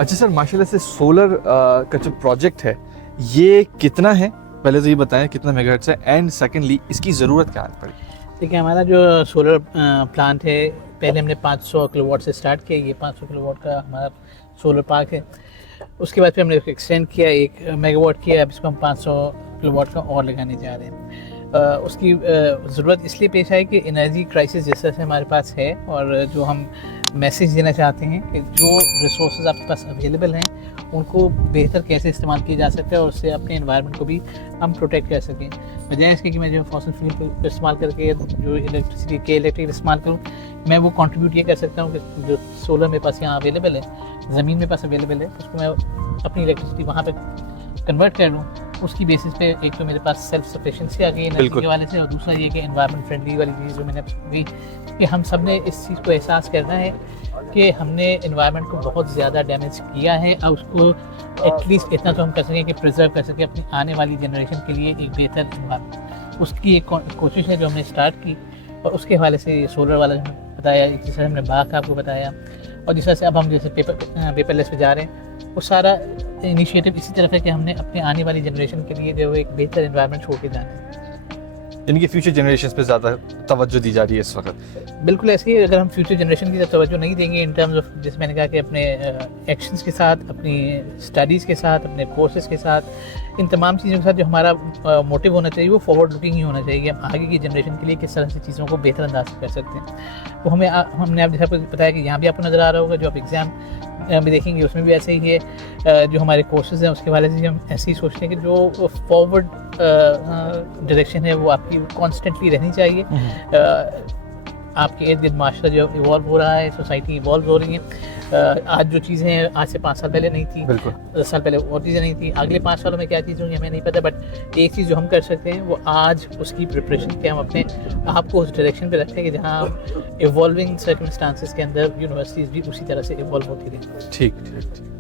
अच्छा सर, माशाल्लाह से सोलर का जो प्रोजेक्ट है ये कितना है, पहले तो ये बताएं कितना मेगाहर्ट्ज़ है, एंड सेकेंडली इसकी ज़रूरत क्या पड़ी? देखिए, हमारा जो सोलर प्लांट है, पहले हमने 500 किलोवाट से स्टार्ट किया। ये 500 किलोवाट का हमारा सोलर पार्क है। उसके बाद फिर हमने इसको एक्सटेंड किया, 1 मेगावाट किया। अब इसको हम 500 किलोवाट का और लगाने जा रहे हैं। उसकी ज़रूरत इसलिए पेश आई कि एनर्जी क्राइसिस जिस तरह से हमारे पास है, और जो हम मैसेज देना चाहते हैं कि जो रिसोर्सेज आपके पास अवेलेबल हैं उनको बेहतर कैसे इस्तेमाल किया जा सकता है, और उससे अपने एनवायरनमेंट को भी हम प्रोटेक्ट कर सकें। बजाय इसके कि मैं जो फॉसिल फ्यूल को इस्तेमाल करके जो इलेक्ट्रिक इस्तेमाल करूँ, मैं वो कंट्रीब्यूट ये कर सकता हूँ कि जो सोलर मेरे पास यहाँ अवेलेबल है, ज़मीन मेरे पास अवेलेबल है, उसको मैं अपनी इलेक्ट्रिसिटी वहाँ पर कन्वर्ट कर लूँ। उसकी बेसिस पे एक तो मेरे पास सेल्फ सफिशिएंसी आ गई एनर्जी के वाले से, और दूसरा ये कि एनवायरनमेंट फ्रेंडली वाली चीज़ जो मैंने कही कि हम सब ने इस चीज़ को एहसास करना है कि हमने एनवायरनमेंट को बहुत ज़्यादा डैमेज किया है, और उसको एटलीस्ट इतना तो हम कर सकें कि प्रिजर्व कर सकें अपनी आने वाली जनरेशन के लिए एक बेहतर एनवायरनमेंट। उसकी एक कोशिश है जो हमने स्टार्ट की, और उसके हवाले से ये सोलर वाला जो बताया, जिस तरह हमने बाग आपको बताया, और जिस तरह से अब हम जैसे पेपरलेस पे जा रहे हैं, वो सारा इनिशिएटिव इसी तरफ है कि हमने अपने आने वाली जनरेशन के लिए जो एक बेहतर एनवायरनमेंट छोड़ के जाना है। इनकी फ्यूचर जनरेशंस पे ज़्यादा तवज्जो दी जा रही है इस वक्त। बिल्कुल ऐसे ही, अगर हम फ्यूचर जनरेशन की तरफ तवज्जो नहीं देंगे इन टर्म्स ऑफ, जैसे मैंने कहा कि अपने एक्शंस के साथ, अपनी स्टडीज़ के साथ, अपने कोर्सेज के साथ, इन तमाम चीज़ों के साथ जो हमारा मोटिव होना चाहिए वो फॉरवर्ड लुकिंग ही होना चाहिए कि हम आगे की जनरेशन के लिए किस तरह से चीज़ों को बेहतर अंदाज से कर सकते हैं। तो हमने आप जैसा बताया कि यहाँ भी आपको नज़र आ रहा होगा, जो आप एग्ज़ाम भी देखेंगे उसमें भी ऐसे ही है। जो हमारे कोर्सेज हैं उसके हवाले से हम ऐसे ही सोचते हैं कि जो फॉरवर्ड डायरेक्शन है वो आपकी कॉन्स्टेंटली रहनी चाहिए। आपके इर्द गिर्द माशरा जो इवॉल्व हो रहा है, सोसाइटी इवॉल्व हो रही है। आज जो चीज़ें हैं आज से 5 साल पहले नहीं थी, 10 साल पहले और चीज़ें नहीं थी। अगले 5 सालों में क्या चीज़ होंगी हमें नहीं पता, बट एक चीज़ जो हम कर सकते हैं वो आज उसकी प्रिपरेशन के हम अपने आप को उस डायरेक्शन पे रखें कि जहाँ इवॉल्विंग सर्कमस्टांसिस के अंदर यूनिवर्सिटीज़ भी उसी तरह से इवॉल्व होती रहें। ठीक ठीक ठीक।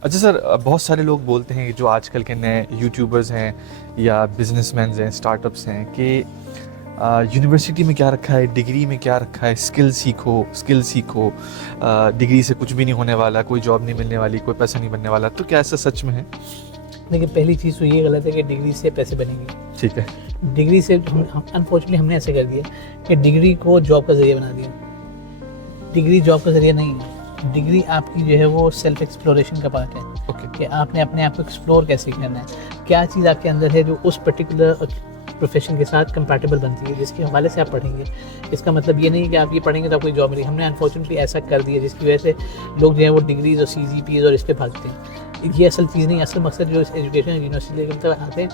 अच्छा सर, बहुत सारे लोग बोलते हैं कि जो आजकल के नए यूट्यूबर्स हैं या बिजनेसमैन हैं, स्टार्टअप्स हैं, कि यूनिवर्सिटी में क्या रखा है, डिग्री में क्या रखा है, स्किल सीखो, डिग्री से कुछ भी नहीं होने वाला, कोई जॉब नहीं मिलने वाली, कोई पैसा नहीं बनने वाला। तो क्या ऐसा सच में है? देखिए, पहली चीज़ तो ये गलत है कि डिग्री से पैसे बनेंगे। ठीक है। डिग्री से हम अनफॉर्चुनेटली हमने ऐसे कर दिया कि डिग्री को जॉब का ज़रिया बना दिया। डिग्री जॉब का ज़रिया नहीं है, डिग्री आपकी जो है वो सेल्फ एक्सप्लोरेशन का पार्ट है। कि आपने अपने आप को एक्सप्लोर कैसे करना है, क्या चीज़ आपके अंदर है जो उस पर्टिकुलर प्रोफेशन के साथ कंपैटिबल बनती है, जिसके हवाले से आप पढ़ेंगे। इसका मतलब ये नहीं कि आप ये पढ़ेंगे तो आपको जॉब मिलेगी। हमने अनफॉर्चुनेटली ऐसा कर दिया जिसकी वजह से लोग जो है वो डिग्रीज और CGPs और इस पर भागते हैं। ये असल चीज़ नहीं, असल मकसद जो एजुकेशन यूनिवर्सिटी के मतलब आते हैं,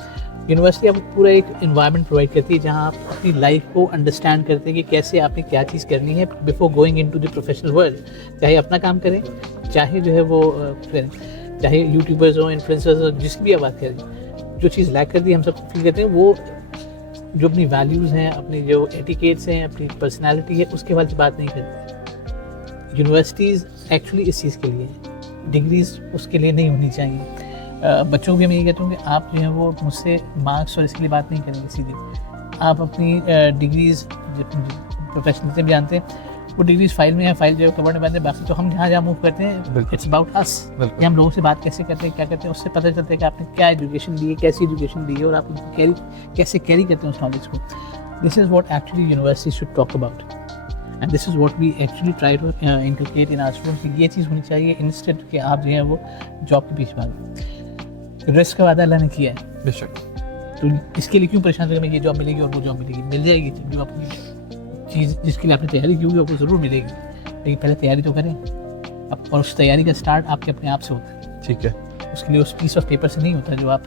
यूनिवर्सिटी आपको पूरा एक इन्वायरमेंट प्रोवाइड करती है जहाँ आप अपनी लाइफ को अंडरस्टैंड करते हैं कि कैसे आपने क्या चीज़ करनी है before going into the professional world. चाहे अपना काम करें, चाहे जो है वो करें, चाहे यूट्यूबर्स हो, इन्फ्लुएंसर्स हो, जिसकी भी आप बात करें, जो चीज़ लैक करती है हम सब फील करते हैं, वो जो अपनी वैल्यूज़ हैं, अपनी जो एटिकेट्स हैं, अपनी पर्सनैलिटी है, उसके बारे में बात नहीं करती। यूनिवर्सिटीज़ एक्चुअली इस चीज़ के लिए हैं, डिग्रीज उसके लिए नहीं होनी चाहिए। बच्चों को भी मैं ये कहता हूँ कि आप जो है वो मुझसे मार्क्स और इसके लिए बात नहीं करेंगे सीधे। आप अपनी डिग्रीज प्रोफेशनल से भी जानते हैं, वो डिग्रीज फाइल में है, फाइल जो है कवर में बंद है। बाकी तो हम जहाँ मूव करते हैं, इट्स अबाउट अस कि हम लोगों से बात कैसे करते हैं, क्या करते हैं, उससे पता चलता है कि आपने क्या एजुकेशन ली है, कैसी एजुकेशन ली है और आप कैसे कैरी करते हैं उस नॉलेज को। This is what actually university should talk about, and this is what we actually try to inculcate in our students कि ये चीज़ होनी चाहिए, इंस्टेड कि आप जो है वो जॉब के पीछे भागें। रिस्क का वादा अल्लाह ने किया है, बेशक, तो इसके लिए क्यों परेशान करें, ये जॉब मिलेगी और वो जॉब मिलेगी, मिल जाएगी। जो अपनी चीज़ जिसके लिए आपने तैयारी की होगी आपको ज़रूर मिलेगी, लेकिन पहले तैयारी तो करें अब, और उस तैयारी का स्टार्ट आपके अपने आप से होता है। ठीक है, उसके लिए उस पीस ऑफ पेपर से नहीं होता जो आप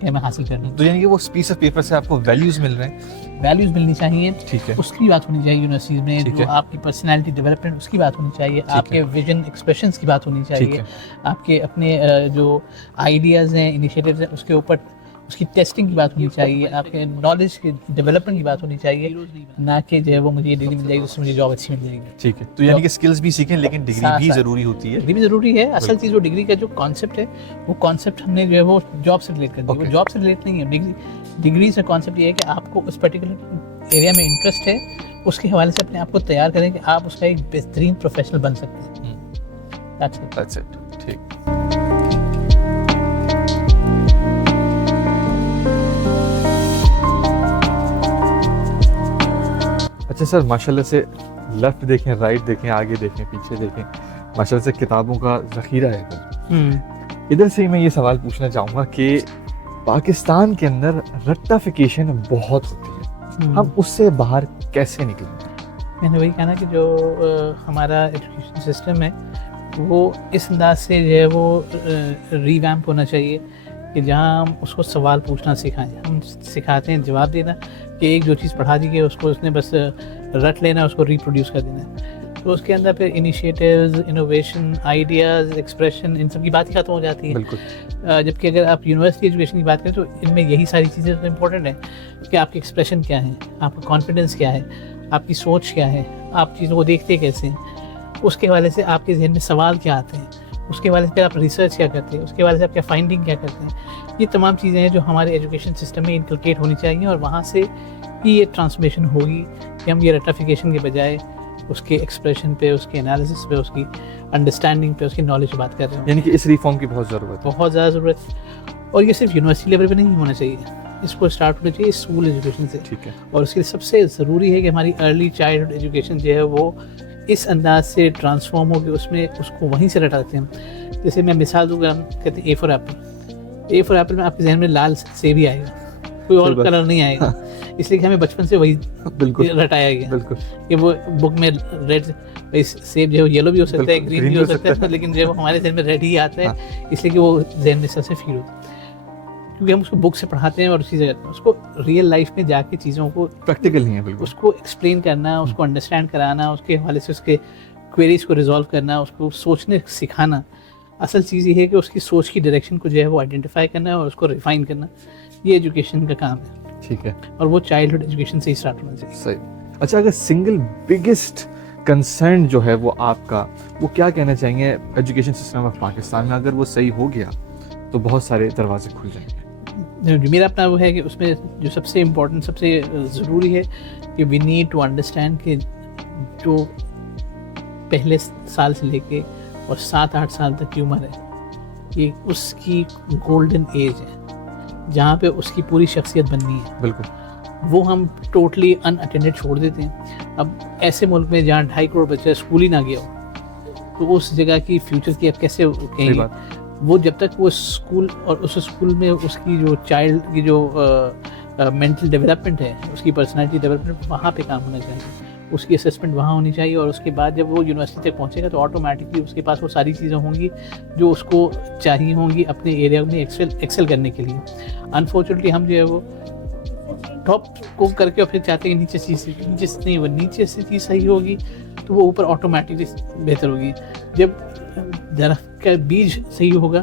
क्या मैं हासिल कर लूँ। तो यानी कि वो पीस ऑफ पेपर से आपको वैल्यूज मिल रहे हैं, वैल्यूज़ मिलनी चाहिए, ठीक है, उसकी बात होनी चाहिए यूनिवर्सिटीज़ में। ठीक जो है। आपकी पर्सनैलिटी डेवलपमेंट उसकी बात होनी चाहिए, आपके विजन एक्सप्रेशंस की बात होनी ठीक चाहिए, है। आपके अपने जो आइडियाज़ हैं, इनिशिएटिव्स हैं, उसके ऊपर उसकी टेस्टिंग की बात होनी चाहिए, आपके नॉलेज के डेवलपमेंट की बात होनी चाहिए, ना कि जो है वो मुझे ये डिग्री मिल जाएगी उससे मुझे जॉब अच्छी मिल जाएगी। ठीक है, तो यानी कि स्किल्स भी सीखें लेकिन डिग्री साथ भी साथ। ज़रूरी होती है। डिग्री भी ज़रूरी है। असल चीज़ वो डिग्री का जो कॉन्सेप्ट है, वो कॉन्सेप्ट हमने जो है वो जॉब से रिलेट कर दिया। वो Okay. जॉब से रिलेट नहीं है। डिग्री से कॉन्सेप्ट ये है कि आपको उस पर्टिकुलर एरिया में इंटरेस्ट है, उसके हवाले से अपने आप को तैयार करें कि आप उसका एक बेहतरीन प्रोफेशनल बन सकते हैं। That's it. That's it. ठीक। अच्छा सर, माशाल्लाह से लेफ्ट देखें, राइट देखें, आगे देखें, पीछे देखें, माशाल्लाह से किताबों का ज़ख़ीरा है इधर। इधर से ही मैं ये सवाल पूछना चाहूँगा कि पाकिस्तान के अंदर रट्टाफिकेशन बहुत होती है, हम उससे बाहर कैसे निकलें? मैंने वही कहा ना कि जो हमारा एजुकेशन सिस्टम है वो इस अंदाज से जो है वो रीवैम्प होना चाहिए कि जहाँ हम उसको सवाल पूछना सिखाएं। हम सिखाते हैं जवाब देना कि एक जो चीज़ पढ़ा दी गई उसको उसने बस रट लेना, उसको रिप्रोड्यूस कर देना। तो उसके अंदर फिर इनिशिएटिव्स, इनोवेशन, आइडियाज़, एक्सप्रेशन, इन सब की बात ही खत्म हो जाती है। बिल्कुल। जबकि अगर आप यूनिवर्सिटी एजुकेशन की बात करें तो इनमें यही सारी चीज़ें तो इम्पोर्टेंट हैं कि आपकी एक्सप्रेशन क्या है, आपका कॉन्फिडेंस क्या है, आपकी सोच क्या है, आप चीज़ों को देखते कैसे हैं, उसके हवाले से आपके जहन में सवाल क्या आते हैं, उसके हवाले से फिर आप रिसर्च क्या करते हैं, उसके हवाले से आप क्या फाइंडिंग क्या करते हैं। ये तमाम चीज़ें हैं जो हमारे एजुकेशन सिस्टम में इनकलकेट होनी चाहिए, और वहाँ से ही ये ट्रांसफॉर्मेशन होगी कि हम ये रट्टाफिकेशन के बजाय उसके एक्सप्रेशन पे, उसके एनालिसिस पे, उसकी अंडरस्टैंडिंग पे, उसकी नॉलेज पे बात कर रहे हैं। यानी कि इस रिफॉर्म की बहुत ज़रूरत है। बहुत ज़्यादा ज़रूरत है, और ये सिर्फ यूनिवर्सिटी लेवल पे नहीं होना चाहिए, इसको स्टार्ट होना चाहिए स्कूल एजुकेशन से। ठीक है। और उसके लिए सबसे ज़रूरी है कि हमारी अर्ली चाइल्डहुड एजुकेशन जो है वो इस अंदाज से ट्रांसफॉर्म हो कि उसमें उसको वहीं से रटाते हैं हम। जैसे मैं मिसाल दूँगा, हम कहते हैं A for Apple. A for Apple में आपके जहन में लाल सेब ही आएगा, कोई और कलर नहीं आएगा, इसलिए कि हमें बचपन से वही बिल्कुल रटाया गया। बिल्कुल। कि वो बुक में रेड सेब जो है येलो भी हो सकता है, ग्रीन भी हो सकता है, लेकिन जो हमारे जहन में रेड ही आता है, इसलिए कि वो जहन में सबसे फील होता है, क्योंकि हम उसको बुक से पढ़ाते हैं और चीज़ें करते हैं। उसको रियल लाइफ में जाके चीज़ों को प्रैक्टिकल नहीं है। बिल्कुल। उसको एक्सप्लेन करना, उसको अंडरस्टैंड कराना, उसके हवाले से उसके क्वेरीज को रिजॉल्व करना, उसको सोचने सिखाना। असल चीज़ ये है कि उसकी सोच की डायरेक्शन को जो है वो आइडेंटिफाई करना और उसको रिफाइन करना, ये एजुकेशन का काम है। ठीक है। और वो चाइल्डहुड एजुकेशन से ही स्टार्ट होना चाहिए। सही। अच्छा, अगर सिंगल बिगेस्ट कंसर्न जो है वो आपका, वो क्या कहना चाहेंगे एजुकेशन सिस्टम ऑफ पाकिस्तान में? अगर वो सही हो गया तो बहुत सारे दरवाजे खुल जाएंगे। जो मेरा अपना वो है कि उसमें जो सबसे इम्पोर्टेंट, सबसे ज़रूरी है कि वी नीड टू अंडरस्टैंड कि जो पहले साल से लेके और 7-8 साल तक की उम्र है, ये उसकी गोल्डन एज है जहाँ पे उसकी पूरी शख्सियत बननी है। बिल्कुल। वो हम टोटली अनअटेंडेड छोड़ देते हैं। अब ऐसे मुल्क में जहाँ 2.5 करोड़ बच्चा स्कूल ही ना गया हो, तो उस जगह की फ्यूचर की अब कैसे कहेंगे? वो जब तक वो स्कूल और उस स्कूल में उसकी जो चाइल्ड की जो मेंटल डेवलपमेंट है, उसकी पर्सनालिटी डेवलपमेंट, वहाँ पे काम होना चाहिए, उसकी असेसमेंट वहाँ होनी चाहिए। और उसके बाद जब वो यूनिवर्सिटी तक पहुँचेगा तो ऑटोमेटिकली उसके पास वो सारी चीज़ें होंगी जो उसको चाहिए होंगी अपने एरिया में एक्सेल करने के लिए। अनफॉर्चुनेटली हम जो है वो टॉप को करके और फिर चाहते हैं नीचे चीज़ नीचे से नहीं, वो नीचे से चीज़ सही होगी तो वो ऊपर ऑटोमेटिकली बेहतर होगी। जब दरख्त का बीज सही होगा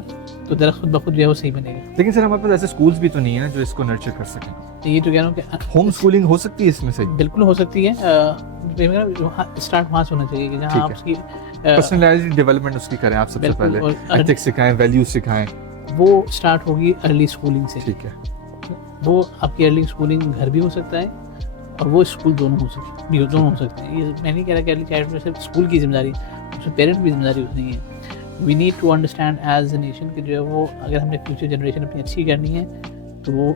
तो दरख्त खुद ब खुद जो है वो सही बनेगा। लेकिन सर हमारे पास ऐसे स्कूल्स भी तो नहीं है ना जो इसको नर्चर कर सकें। तो ये तो कह रहा हूँ कि होम स्कूलिंग हो सकती है इसमें से? बिल्कुल हो सकती है। स्टार्ट वहाँ से होना चाहिए कि जहाँ आप उसकी पर्सनैलिटी डेवलपमेंट उसकी करें आप सबसे पहले, एथिक्स सिखाएं, वैल्यूज सिखाएं। वो स्टार्ट होगी अर्ली स्कूलिंग से। ठीक है, वो आपकी अर्ली स्कूलिंग घर भी हो सकता है और वो स्कूल दोनों हो सकते हैं। ये मैं नहीं कह रहा कि अर्ली चाइल्ड में सिर्फ स्कूल की जिम्मेदारी, उसमें पेरेंट की जिम्मेदारी नहीं है। We need to understand as a nation कि जो है वो अगर हमने फ्यूचर जनरेशन अपनी अच्छी करनी है तो वो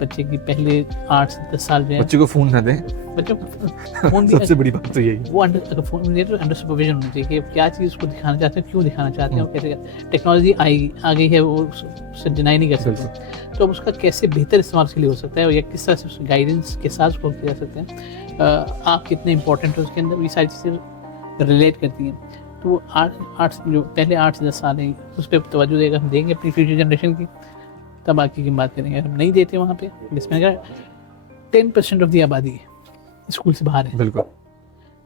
बच्चे की पहले 8 से 10 साल जो है बच्चे को फ़ोन ना दें। बच्चों को फ़ोन भी सबसे बड़ी बात तो यही है। वो अगर फ़ोन मिले तो अंडर सुपरविजन होना चाहिए कि क्या चीज़ उसको दिखाना चाहते हैं, क्यों दिखाना चाहते हैं और कैसे। टेक्नोलॉजी आ गई है, वो उससे डिनाई नहीं कर सकते, तो अब उसका कैसे बेहतर इस्तेमाल उसके लिए हो सकता है और या किस तरह से गाइडेंस के साथ उसको किया जा सकते हैं। आप कितने इंपॉर्टेंट हो उसके अंदर, ये सारी चीज़ें रिलेट करती हैं। तो वो 8 जो पहले 8 से 10 साल है उस पर तवज्जो देगा, हम देंगे अपनी फ्यूचर जनरेशन की, तब बाकी की बात करेंगे। हम नहीं देते वहाँ पे, जिसमें अगर 10% ऑफ दी आबादी है स्कूल से बाहर है, बिल्कुल,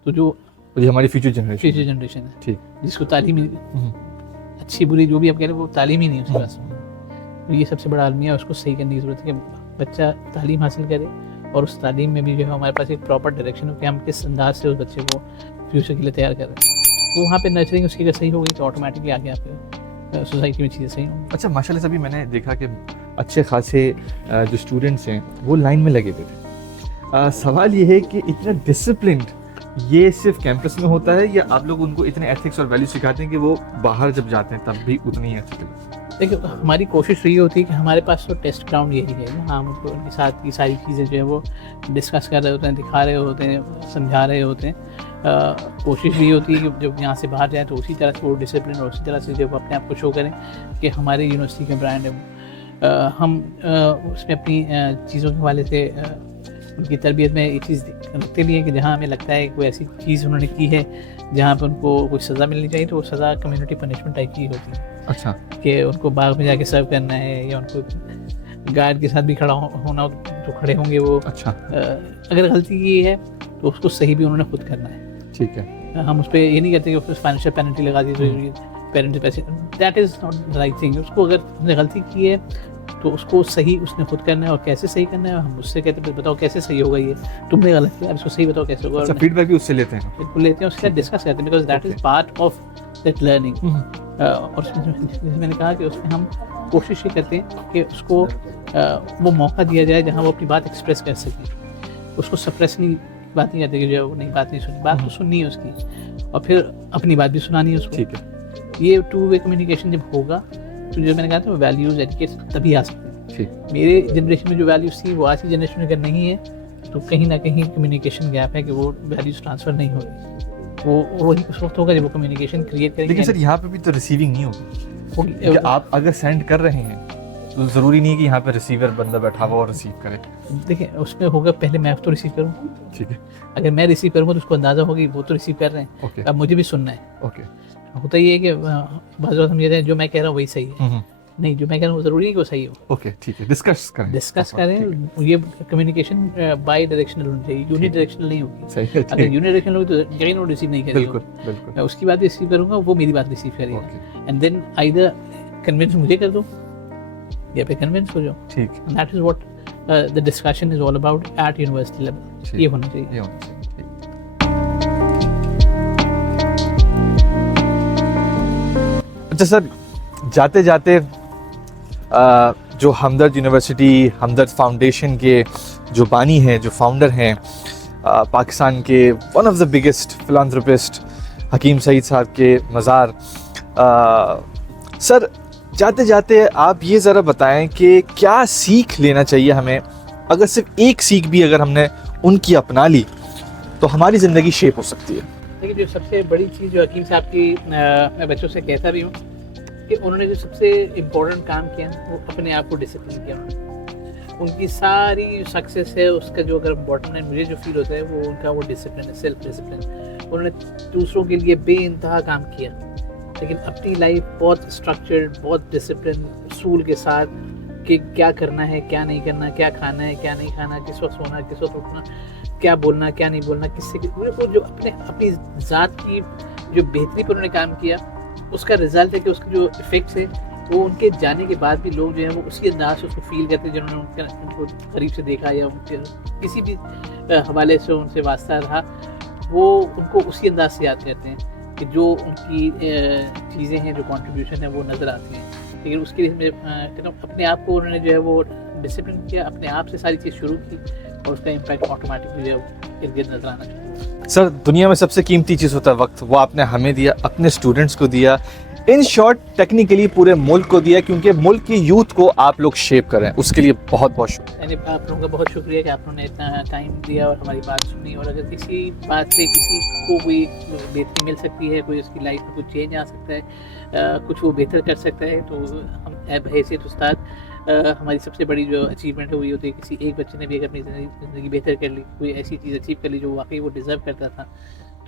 तो जो ये हमारी फ्यूचर जनरेशन है ठीक, जिसको तालीम अच्छी बुरी जो भी आप कह रहे हैं वो तालीम ही नहीं है उसके पास, तो ये सबसे बड़ा आलमिया है। उसको सही करने की ज़रूरत है कि बच्चा तालीम हासिल करे और उस तालीम में भी जो है हमारे पास एक प्रॉपर डायरेक्शन हो कि हम किस अंदाज से उस बच्चे को फ्यूचर के लिए तैयार करें। वो वहाँ पे नर्चरिंग उसकी अगर सही हो गई तो ऑटोमेटिकली आगे आपके सोसाइटी में चीज़ें सही होंगी। अच्छा, माशाल्लाह से अभी मैंने देखा कि अच्छे खासे जो स्टूडेंट्स हैं वो लाइन में लगे हुए थे। सवाल ये है कि इतना डिसिप्लिन्ड ये सिर्फ कैंपस में होता है या आप लोग उनको इतने एथिक्स और वैल्यू सिखाते हैं कि वो बाहर जब जाते हैं तब भी उतनी ही एथिकल? देखिए, हमारी कोशिश ये होती है कि हमारे पास तो टेस्ट ग्राउंड यही है ना, हम उनको उनके साथ की सारी चीज़ें जो है वो डिस्कस कर रहे होते हैं, दिखा रहे होते हैं, समझा रहे होते हैं। कोशिश भी होती है कि जब यहाँ से बाहर जाएँ तो उसी तरह से वो डिसिप्लिन और उसी तरह से जब अपने आप को शो करें कि हमारी यूनिवर्सिटी का ब्रांड है। हम उसमें अपनी चीज़ों के हवाले से उनकी तरबियत में एक चीज़ रखते भी हैं कि जहाँ हमें लगता है कोई ऐसी चीज़ उन्होंने की है जहाँ पर उनको कोई सज़ा मिलनी चाहिए तो वो सज़ा कम्युनिटी पनिशमेंट टाइप की होती है। अच्छा, कि उनको बाग में जाके सर्व करना है या उनको गार्ड के साथ भी खड़ा होना, जो खड़े होंगे वो। अच्छा, अगर गलती की है तो उसको सही भी उन्होंने खुद करना है। ठीक है, हम उस पर ये नहीं कहते कि उस फाइनेंशियल पेनल्टी लगा दी तो पेरेंट्स पैसे, that is not the right thing. उसको अगर उसने गलती की है तो उसको सही उसने खुद करना है और कैसे सही करना है हम उससे कहते हैं बताओ कैसे सही होगा, ये तुमने गलत किया, इसको सही बताओ कैसे होगा। अच्छा, फीडबैक भी उससे लेते हैं? बिल्कुल लेते हैं, उसके साथ डिस्कस करते हैं, because that is part of that learning. और उसमें जैसे मैंने कहा कि उसमें हम कोशिश ये करते हैं कि उसको वो मौका दिया जाए जहाँ वो अपनी बात एक्सप्रेस कर सके। उसको सप्रेस नहीं, बात नहीं करते कि जो नहीं बात नहीं सुनी, बात तो सुननी है उसकी और फिर अपनी बात भी सुनानी है उसको। ठीक है, ये 2 वे कम्युनिकेशन जब होगा तो जो मैंने कहा था वैल्यूज़ एजुकेशन तभी आ सकते हैं। ठीक, मेरे जनरेशन में जो वैल्यूज़ थी वो आज की जनरेशन में अगर नहीं है तो कहीं ना कहीं कम्युनिकेशन गैप है कि वो वैल्यूज़ ट्रांसफ़र नहीं हो रही। वो वही उस वक्त होगा जब वो कम्युनिकेशन क्रिएट करेंगे। लेकिन सर यहाँ पे भी तो रिसीविंग नहीं होगी कि आप अगर सेंड कर रहे हैं तो ज़रूरी नहीं कि यहाँ पे रिसीवर बंदा बैठा हुआ और रिसीव करे। देखिए, उसमें होगा पहले मैं तो रिसीव करूँ, ठीक है, अगर मैं रिसीव करूँगा तो उसको अंदाज़ा होगी वो तो रिसीव कर रहे हैं। ओके, अब मुझे भी सुनना है। ओके, होता ये है कि बाज़ बात हम ये हैं जो मैं कह रहा हूँ वही सही है, नहीं जो मैं कह रहा हूँ ज़रूरी है कि वो सही हो। ओके, ठीक है, डिस्कस करें। ये कम्युनिकेशन बाई डायरेक्शनल होनी चाहिए, यूनि डायरेक्शनल नहीं होगी। सही है, अगर यूनि डायरेक्शनल होगी तो जगह नोट रिसीव नहीं करेगा। बिल्कुल, बिल्कुल, मैं उसकी बात रिसीव करूँगा, वो मेरी बात रिसीव करेगा, okay, and then either convince मुझे कर दो या फिर कन्विंस हो जाओ। ठीक, that is what the discussion is all about at university level. ये होना चाहिए। ये होना चाहिए। अच्छा सर, जाते जाते जो हमदर्द यूनिवर्सिटी, हमदर्द फाउंडेशन के जो बानी हैं, जो फाउंडर हैं, पाकिस्तान के one of the biggest philanthropist Hakim Said साहब के मज़ार, सर जाते जाते आप ये ज़रा बताएं कि क्या सीख लेना चाहिए हमें अगर सिर्फ एक सीख भी अगर हमने उनकी अपना ली तो हमारी ज़िंदगी शेप हो सकती है। लेकिन जो सबसे बड़ी चीज़ जो हकीम साहब की मैं बच्चों से कहता भी हूँ कि उन्होंने जो सबसे इम्पोर्टेंट काम किया वो अपने आप को डिसिप्लिन किया उन्होंने। उनकी सारी सक्सेस है उसका जो अगर इम्पोर्टेंट है मुझे जो फील होता है वो उनका वो डिसिप्लिन है, सेल्फ डिसिप्लिन। उन्होंने दूसरों के लिए बेइंतहा काम किया लेकिन अपनी लाइफ बहुत स्ट्रक्चर्ड, बहुत डिसिप्लिन उसूल के साथ कि क्या करना है, क्या नहीं करना, क्या खाना है, क्या नहीं खाना, किस वक्त सोना, किस वक्त उठना, क्या बोलना, क्या नहीं बोलना, किससे वो जो अपनी ज़ात की जो बेहतरी पर उन्होंने काम किया उसका रिजल्ट है कि उसके जो इफ़ेक्ट्स है वो उनके जाने के बाद भी लोग जो हैं वो उसी अंदाज से उसको फील करते हैं जिन्होंने उनको करीब से देखा या उनके किसी भी हवाले से उनसे वास्ता रहा, वो उनको उसी अंदाज से याद करते हैं कि जो उनकी चीज़ें हैं, जो कंट्रीब्यूशन है वो नज़र आती हैं। लेकिन उसके लिए मैं कहता हूँ अपने आप को उन्होंने जो है वो डिसिप्लिन किया, अपने आप से सारी चीज़ शुरू की और उसका इम्पैक्ट ऑटोमेटिकली जो है इर्द गिर्द नज़र आना चाहिए। सर, दुनिया में सबसे कीमती चीज़ होता है वक्त, वो आपने हमें दिया, अपने स्टूडेंट्स को दिया, इन शॉर्ट टेक्निकली पूरे मुल्क को दिया, क्योंकि मुल्क की यूथ को आप लोग शेप कर रहे हैं। उसके लिए बहुत बहुत शुक्रिया। यानी आप लोगों का बहुत शुक्रिया कि आप लोगों ने इतना टाइम दिया और हमारी बात सुनी। और अगर किसी बात से किसी को कोई बेहतरी मिल सकती है, कोई उसकी लाइफ में कुछ चेंज आ सकता है, कुछ वो बेहतर कर सकता है, तो हम हैसियत उस्ताद हमारी सबसे बड़ी जो अचीवमेंट है वो ये होती है किसी एक बच्चे ने भी अगर अपनी ज़िंदगी बेहतर कर ली, कोई ऐसी चीज़ अचीव कर ली जो वाकई वो डिज़र्व करता था,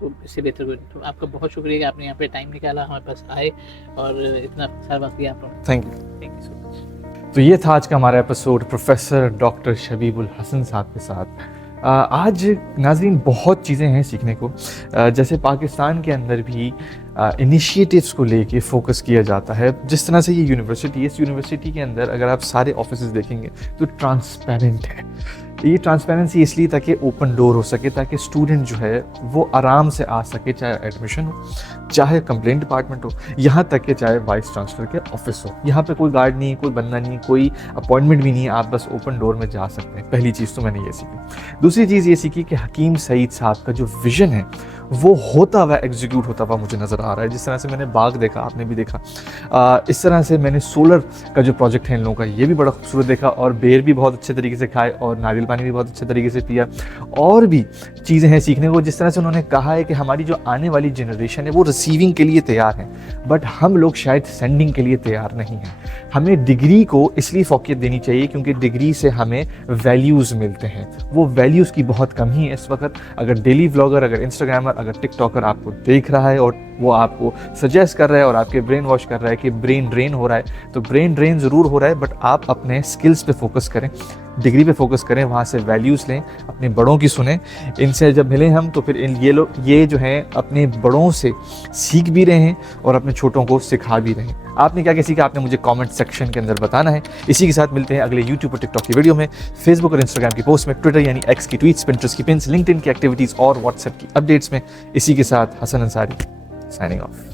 तो इससे बेहतर कोई नहीं। तो आपका बहुत शुक्रिया कि आपने यहाँ पे टाइम निकाला, हमारे पास आए और इतना सारा वक्त दिया आप लोगों ने। Thank you. Thank you so much. तो ये था आज का हमारा एपिसोड प्रोफेसर डॉक्टर शबीबुल हसन साहब के साथ। आज नाज़रीन बहुत चीज़ें हैं सीखने को। जैसे पाकिस्तान के अंदर भी इनिशिएटिव्स को लेके फोकस किया जाता है। जिस तरह से ये यूनिवर्सिटी है, इस यूनिवर्सिटी के अंदर अगर आप सारे ऑफिसेज देखेंगे तो ट्रांसपेरेंट है। ये ट्रांसपेरेंसी इसलिए ताकि ओपन डोर हो सके, ताकि स्टूडेंट जो है वो आराम से आ सके, चाहे एडमिशन हो, चाहे कंप्लेंट डिपार्टमेंट हो, यहाँ तक कि चाहे वाइस चांसलर के ऑफिस हो। यहाँ पे कोई गार्ड नहीं है, कोई बंदा नहीं है, कोई अपॉइंटमेंट भी नहीं है, आप बस ओपन डोर में जा सकते हैं। पहली चीज़ तो मैंने ये सीखी। दूसरी चीज़ ये सीखी कि हकीम सईद साहब का जो विज़न है वो होता हुआ एग्जीक्यूट होता हुआ मुझे नज़र आ रहा है। जिस तरह से मैंने बाग देखा, आपने भी देखा, इस तरह से मैंने सोलर का जो प्रोजेक्ट है इन लोगों का, ये भी बड़ा खूबसूरत देखा, और बेर भी बहुत अच्छे तरीके से खाए और नारियल पानी भी बहुत अच्छे तरीके से पिया। और भी चीज़ें हैं सीखने को। जिस तरह से उन्होंने कहा है कि हमारी जो आने वाली जनरेशन है वो रिसीविंग के लिए तैयार है, बट हम लोग शायद सेंडिंग के लिए तैयार नहीं हैं। हमें डिग्री को इसलिए फोकियत देनी चाहिए क्योंकि डिग्री से हमें वैल्यूज़ मिलते हैं। वो वैल्यूज़ की बहुत कमी है इस वक्त। अगर डेली व्लॉगर, अगर इंस्टाग्रामर, अगर टिकटॉकर आपको देख रहा है और वो आपको सजेस्ट कर रहा है और आपके ब्रेन वॉश कर रहा है कि ब्रेन ड्रेन हो रहा है, तो ब्रेन ड्रेन ज़रूर हो रहा है, बट आप अपने स्किल्स पे फोकस करें, डिग्री पे फोकस करें, वहाँ से वैल्यूज़ लें, अपने बड़ों की सुनें। इनसे जब मिलें हम तो फिर ये जो हैं अपने बड़ों से सीख भी रहे हैं और अपने छोटों को सिखा भी रहे हैं। आपने क्या सीखा, आपने मुझे कमेंट सेक्शन के अंदर बताना है। इसी के साथ मिलते हैं अगले यूट्यूब और टिकटॉक की वीडियो में, फेसबुक और इंस्टाग्राम की पोस्ट में, ट्विटर यानी एक्स की ट्वीट्स, पिंटरेस्ट की पिन्स, लिंक्डइन की एक्टिविटीज़ और व्हाट्सएप की अपडेट्स में। इसी के साथ हसन अंसारी साइनिंग ऑफ।